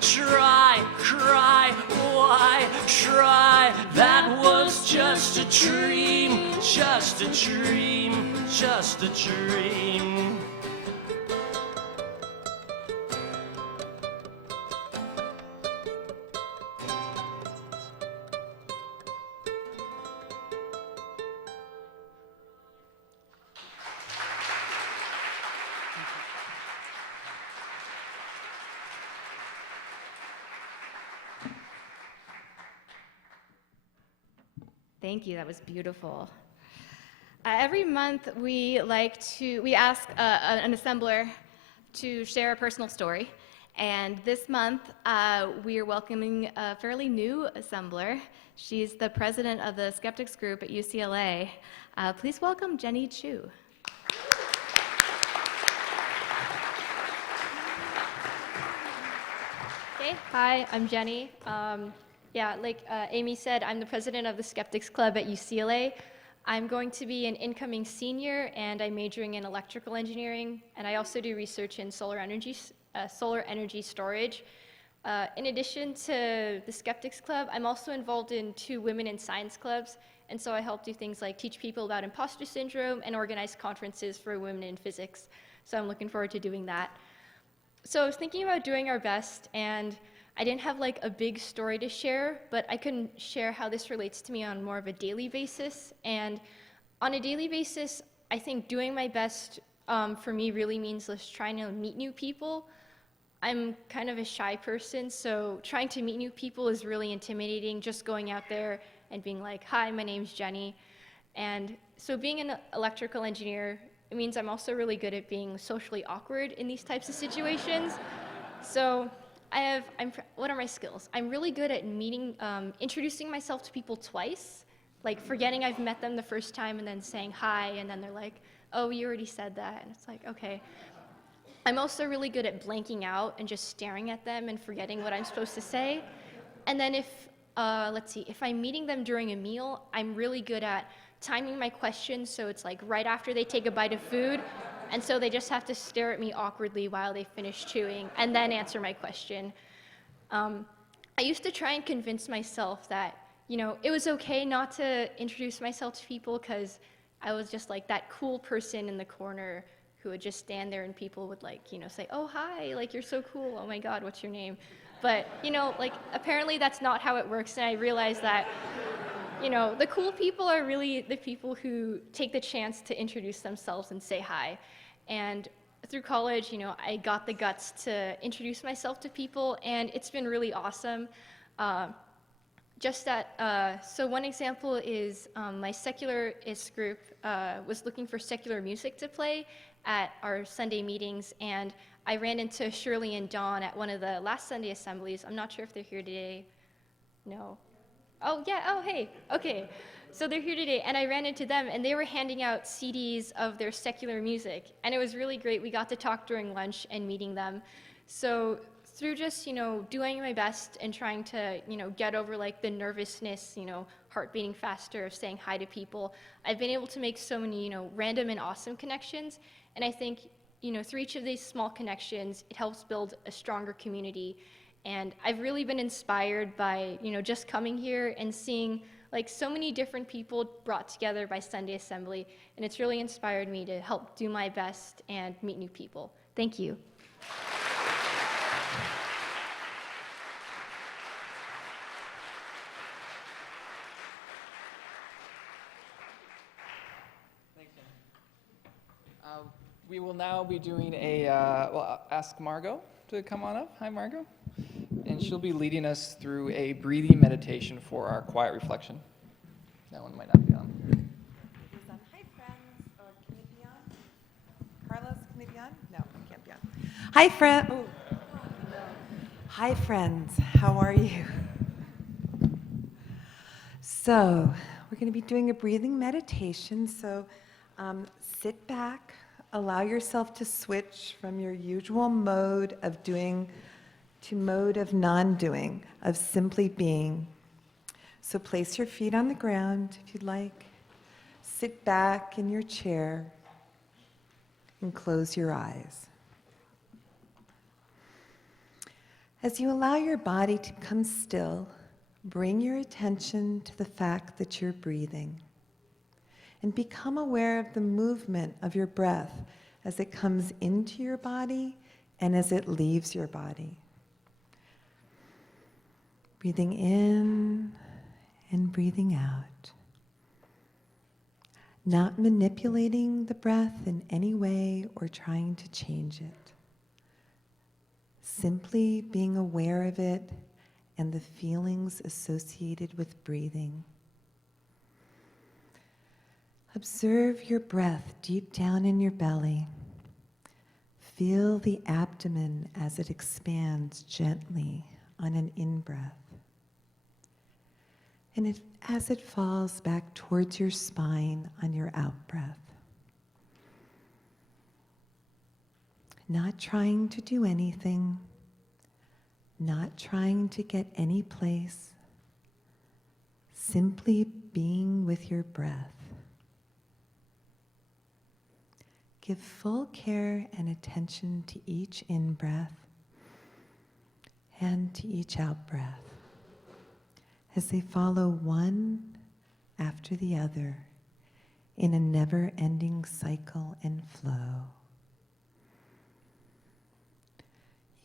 Try, cry, why try? That was just a dream, just a dream, just a dream. Thank you. That was beautiful. Every month we ask an assembler to share a personal story. And this month we are welcoming a fairly new assembler. She's the president of the Skeptics group at UCLA. Please welcome Jenny Chu. Okay, hi, I'm Jenny. Like Amy said, I'm the president of the Skeptics Club at UCLA. I'm going to be an incoming senior, and I'm majoring in electrical engineering, and I also do research in solar energy storage. In addition to the Skeptics Club, I'm also involved in 2 women in science clubs, and so I help do things like teach people about imposter syndrome and organize conferences for women in physics. So I'm looking forward to doing that. So I was thinking about doing our best, and I didn't have like a big story to share, but I can share how this relates to me on more of a daily basis. And on a daily basis, I think doing my best for me really means just trying to meet new people. I'm kind of a shy person, so trying to meet new people is really intimidating, just going out there and being like, hi, my name's Jenny. And so being an electrical engineer, it means I'm also really good at being socially awkward in these types of situations. So what are my skills? I'm really good at introducing myself to people twice, like forgetting I've met them the first time and then saying hi, and then they're like, oh, you already said that, and it's like, okay. I'm also really good at blanking out and just staring at them and forgetting what I'm supposed to say. And then if I'm meeting them during a meal, I'm really good at timing my questions so it's like right after they take a bite of food, and so they just have to stare at me awkwardly while they finish chewing and then answer my question. I used to try and convince myself that, it was okay not to introduce myself to people because I was just like that cool person in the corner who would just stand there and people would say, oh, hi, you're so cool. Oh my God, what's your name? But, apparently that's not how it works. And I realized that, the cool people are really the people who take the chance to introduce themselves and say hi. And through college, I got the guts to introduce myself to people, and it's been really awesome. So one example is my secularist group was looking for secular music to play at our Sunday meetings, and I ran into Shirley and Dawn at one of the last Sunday assemblies. I'm not sure if they're here today. No. Oh, yeah, oh, hey, okay. So they're here today, and I ran into them, and they were handing out CDs of their secular music, and it was really great. We got to talk during lunch and meeting them. So through just, doing my best and trying to, get over the nervousness, heart beating faster, of saying hi to people, I've been able to make so many, random and awesome connections. And I think, through each of these small connections, it helps build a stronger community. And I've really been inspired by, just coming here and seeing so many different people brought together by Sunday Assembly. And it's really inspired me to help do my best and meet new people. Thank you. We will now be doing we'll ask Margot to come on up. Hi, Margot. And she'll be leading us through a breathing meditation for our quiet reflection. That one might not be on. Hi, friends. Or can it be on? Carlos, can it be on? No, it can't be on. Hi, friend. Oh. Hi, friends. How are you? So, we're going to be doing a breathing meditation. So, sit back. Allow yourself to switch from your usual mode of doing to mode of non-doing, of simply being. So place your feet on the ground if you'd like. Sit back in your chair and close your eyes. As you allow your body to become still, bring your attention to the fact that you're breathing. And become aware of the movement of your breath as it comes into your body and as it leaves your body. Breathing in and breathing out. Not manipulating the breath in any way or trying to change it. Simply being aware of it and the feelings associated with breathing. Observe your breath deep down in your belly. Feel the abdomen as it expands gently on an in-breath. And as it falls back towards your spine on your out-breath. Not trying to do anything, not trying to get any place, simply being with your breath. Give full care and attention to each in-breath and to each out-breath as they follow one after the other in a never-ending cycle and flow.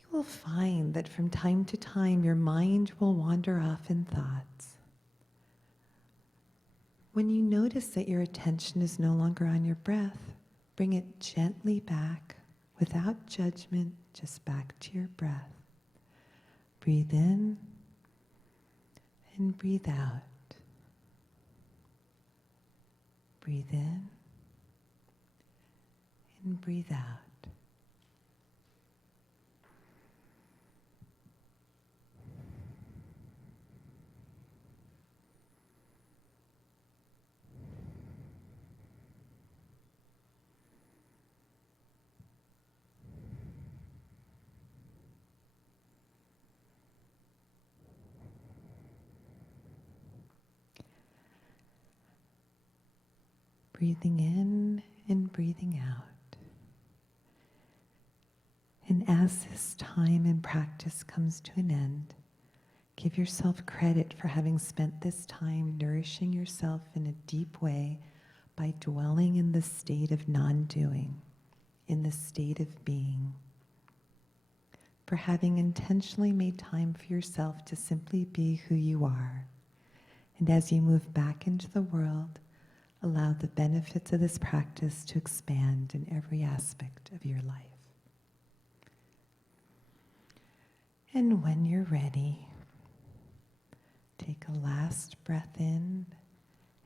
You will find that from time to time your mind will wander off in thoughts. When you notice that your attention is no longer on your breath, bring it gently back, without judgment, just back to your breath. Breathe in and breathe out. Breathe in and breathe out. Breathing in and breathing out. And as this time and practice comes to an end, give yourself credit for having spent this time nourishing yourself in a deep way by dwelling in the state of non-doing, in the state of being. For having intentionally made time for yourself to simply be who you are. And as you move back into the world, allow the benefits of this practice to expand in every aspect of your life. And when you're ready, take a last breath in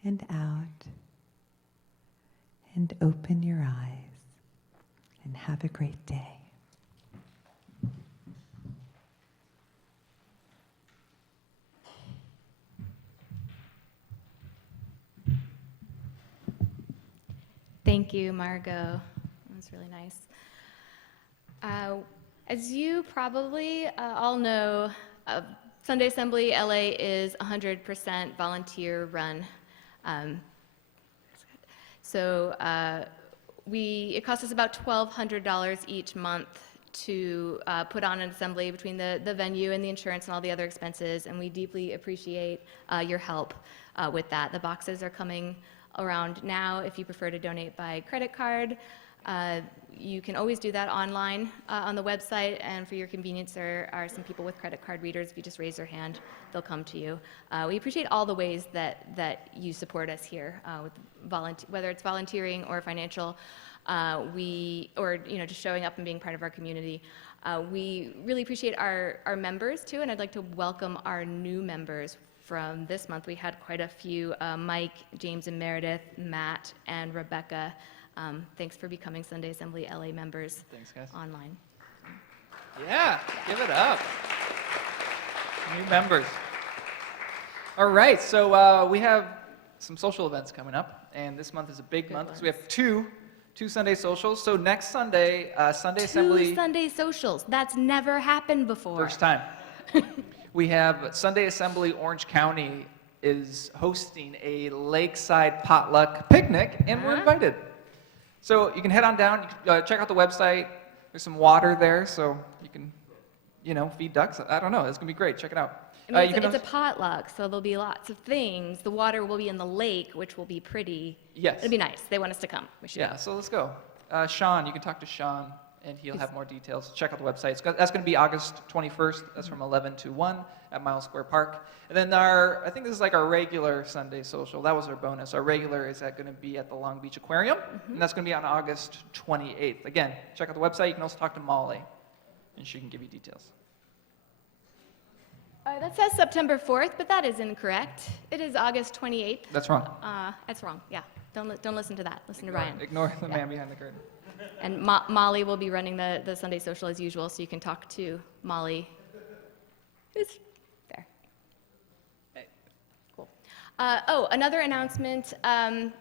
and out, and open your eyes, and have a great day. Thank you, Margot. That was really nice. As you probably all know, Sunday Assembly LA is 100% volunteer run. It costs us about $1,200 each month to put on an assembly between the venue and the insurance and all the other expenses, and we deeply appreciate your help with that. The boxes are coming around now. If you prefer to donate by credit card, you can always do that online on the website, and for your convenience, there are some people with credit card readers. If you just raise your hand, they'll come to you. We appreciate all the ways that you support us here, with whether it's volunteering or financial, or just showing up and being part of our community. We really appreciate our members too, and I'd like to welcome our new members. From this month, we had quite a few, Mike, James and Meredith, Matt, and Rebecca. Thanks for becoming Sunday Assembly LA members. Thanks, guys. Online. Yeah, give it up. New members. All right, so we have some social events coming up, and this month is a big month because we have two Sunday socials. So next Sunday, Sunday Assembly. 2 Sunday socials. That's never happened before. First time. We have Sunday Assembly Orange County is hosting a lakeside potluck picnic, and we're invited. So you can head on down, check out the website. There's some water there, so you can, feed ducks. I don't know. It's going to be great. Check it out. It's a potluck, so there'll be lots of things. The water will be in the lake, which will be pretty. Yes. It'll be nice. They want us to come. We should. Yeah, so let's go. Sean, you can talk to Sean, and he'll have more details. Check out the website. That's going to be August 21st. That's from 11 to 1 at Miles Square Park. And then I think this is like our regular Sunday social. That was our bonus. Our regular is going to be at the Long Beach Aquarium, and that's going to be on August 28th. Again, check out the website. You can also talk to Molly, and she can give you details. That says September 4th, but that is incorrect. It is August 28th. That's wrong. That's wrong, yeah. Don't listen to that. Listen to Ryan. Ignore the man behind the curtain. And Molly will be running the Sunday social as usual, so you can talk to Molly. Who's there? Cool. Another announcement.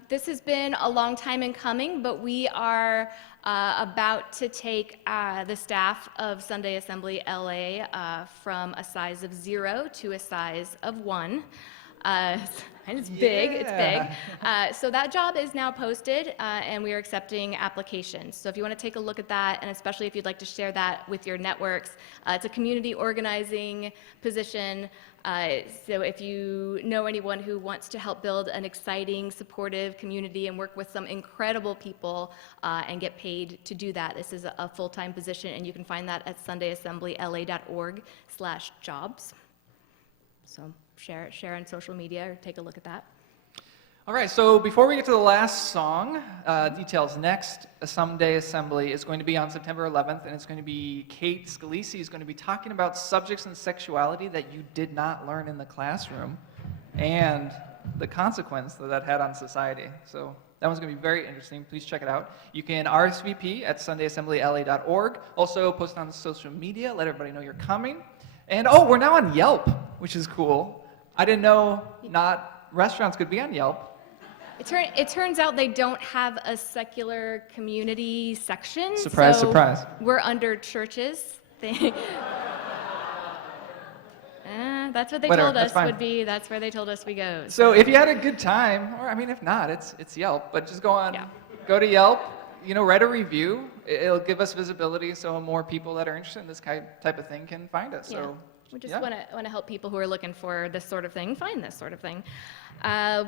This has been a long time in coming, but we are about to take the staff of Sunday Assembly LA from a size of 0 to a size of 1. And it's big, it's big. So that job is now posted, and we are accepting applications. So if you want to take a look at that, and especially if you'd like to share that with your networks, it's a community organizing position. So if you know anyone who wants to help build an exciting, supportive community and work with some incredible people and get paid to do that, this is a full-time position, and you can find that at sundayassemblyla.org/jobs. So share on social media or take a look at that. All right, so before we get to the last song, details next, Someday Assembly is going to be on September 11th, and it's going to be Kate Scalisi is going to be talking about subjects in sexuality that you did not learn in the classroom and the consequence that that had on society. So that one's going to be very interesting. Please check it out. You can RSVP at sundayassemblyla.org. Also post it on social media, let everybody know you're coming. And oh, we're now on Yelp, which is cool. I didn't know not restaurants could be on Yelp. It turns out they don't have a secular community section. Surprise, so surprise. We're under churches. That's what they Whatever, told that's us fine. would be, that's where they told us we go. So if you had a good time, or I mean, if not, it's Yelp, but just go on, Yeah. go to Yelp, write a review. It'll give us visibility so more people that are interested in this type of thing can find us. Yeah. So We just yeah. want to help people who are looking for this sort of thing find this sort of thing.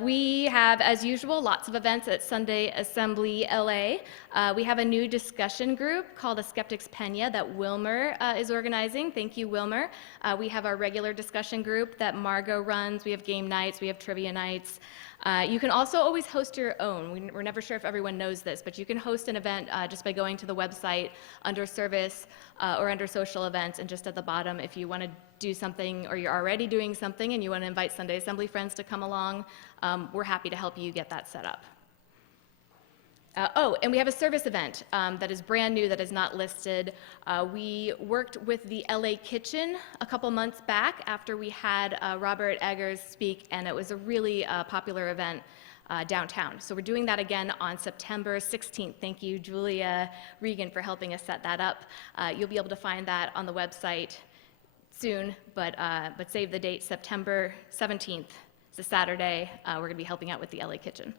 We have, as usual, lots of events at Sunday Assembly LA. We have a new discussion group called a Skeptics Pena that Wilmer is organizing. Thank you, Wilmer. We have our regular discussion group that Margot runs. We have game nights. We have trivia nights. You can also always host your own. We're never sure if everyone knows this, but you can host an event just by going to the website under service or under social events, and just at the bottom, if you want to do something or you're already doing something and you want to invite Sunday Assembly friends to come along, we're happy to help you get that set up. And we have a service event that is brand new, that is not listed. We worked with the LA Kitchen a couple months back after we had Robert Eggers speak, and it was a really popular event downtown. So we're doing that again on September 16th. Thank you, Julia Regan, for helping us set that up. You'll be able to find that on the website soon, but save the date, September 17th. It's a Saturday. We're going to be helping out with the LA Kitchen.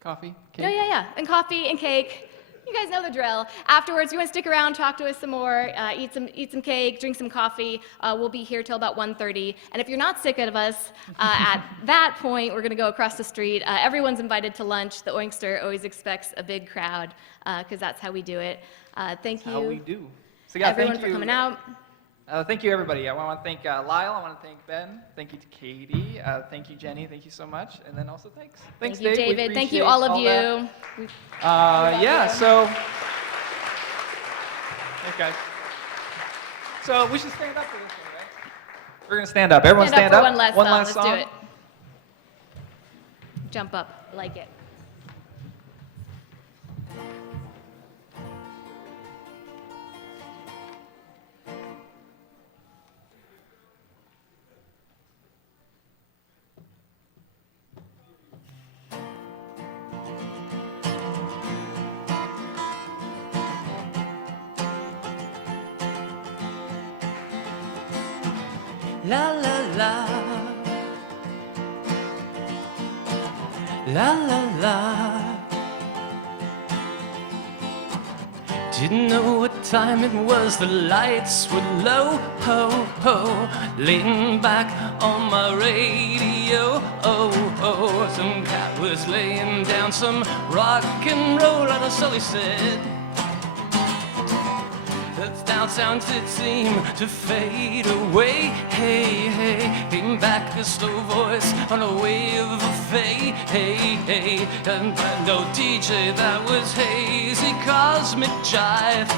Coffee, cake? Yeah. And coffee and cake. You guys know the drill. Afterwards, you want to stick around, talk to us some more, eat some cake, drink some coffee. We'll be here till about 1:30. And if you're not sick of us, at that point, we're going to go across the street. Everyone's invited to lunch. The Oinkster always expects a big crowd because that's how we do it. Thank you, How we do. So yeah, everyone, thank for you. coming out. Thank you, everybody. I want to thank Lyle. I want to thank Ben. Thank you to Katie. Thank you, Jenny. Thank you so much. And then also thanks. Thanks, Thank you, Dave. We David. Thank you, appreciate all of you. that. Yeah, you. so. Thanks, guys. So we should stand up for this one, right? We're going to stand up. Everyone stand for up. one last song. Let's song. do it. Jump up. Like it. La la la. La la la. Didn't know what time it was, the lights were low, ho, ho. Leaning back on my radio, oh, oh. Some cat was laying down some rock and roll, like the Sully said. The downtown did seem to fade away. Hey, hey, came back a slow voice on a wave of fade. Hey, hey, and no DJ, that was hazy cosmic jive.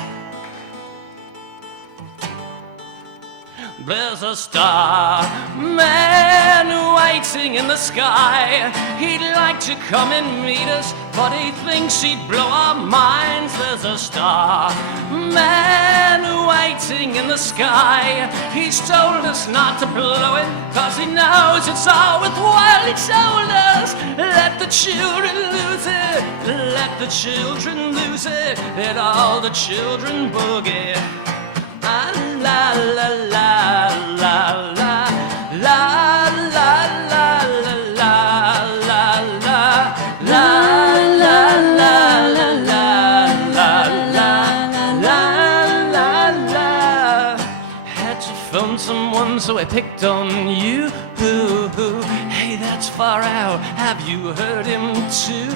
There's a star man waiting in the sky. He'd like to come and meet us, but he thinks he'd blow our minds. There's a star man waiting in the sky. He's told us not to blow it, 'cause he knows it's all worthwhile. He told us, let the children lose it, let the children lose it, let all the children boogie. La la la la la la la la la la la la la phone someone, so I picked on you. Hey, that's far out. Have you heard him too?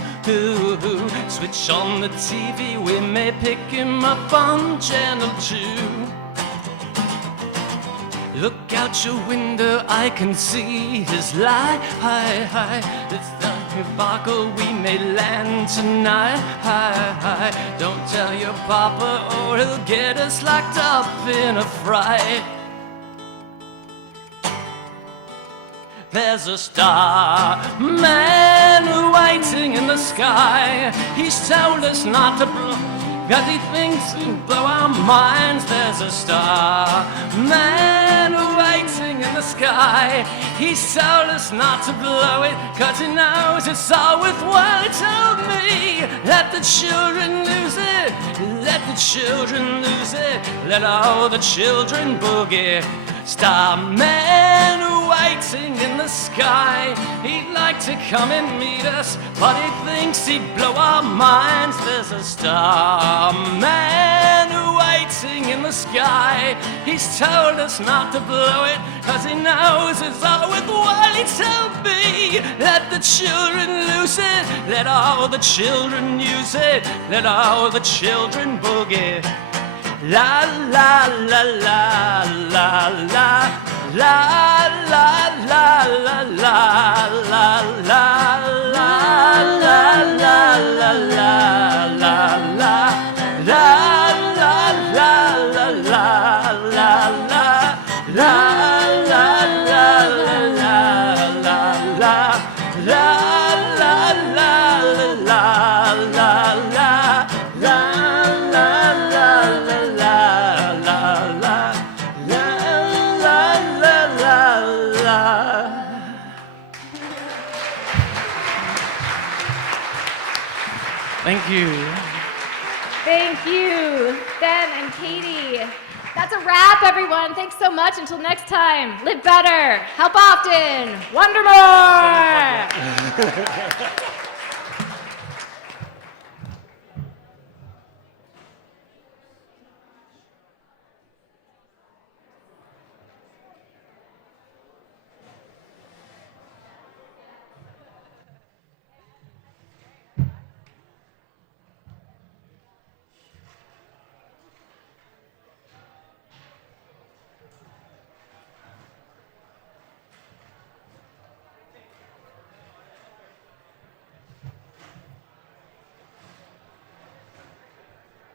Switch on the TV, we may pick him up on channel 2. Look out your window, I can see his light. It's the debacle, we may land tonight. Don't tell your papa or he'll get us locked up in a fright. There's a star man waiting in the sky. He's told us not to blow, 'cause he thinks he'll blow our minds. There's a star man waiting in the sky. He's told us not to blow it, 'cause he knows it's all worthwhile. He told me, let the children lose it, let the children lose it, let all the children boogie. Star man waiting in the sky. He'd like to come and meet us, but he thinks he'd blow our minds. There's a star man waiting in the sky. He's told us not to blow it, 'cause he knows it's all worthwhile. He told me, let the children lose it, let all the children use it, let all the children boogie. La la la la la la la la la la la la la la la la la la la la Thank you. Thank you, Ben and Katie. That's a wrap, everyone. Thanks so much. Until next time, live better, help often, wonder more.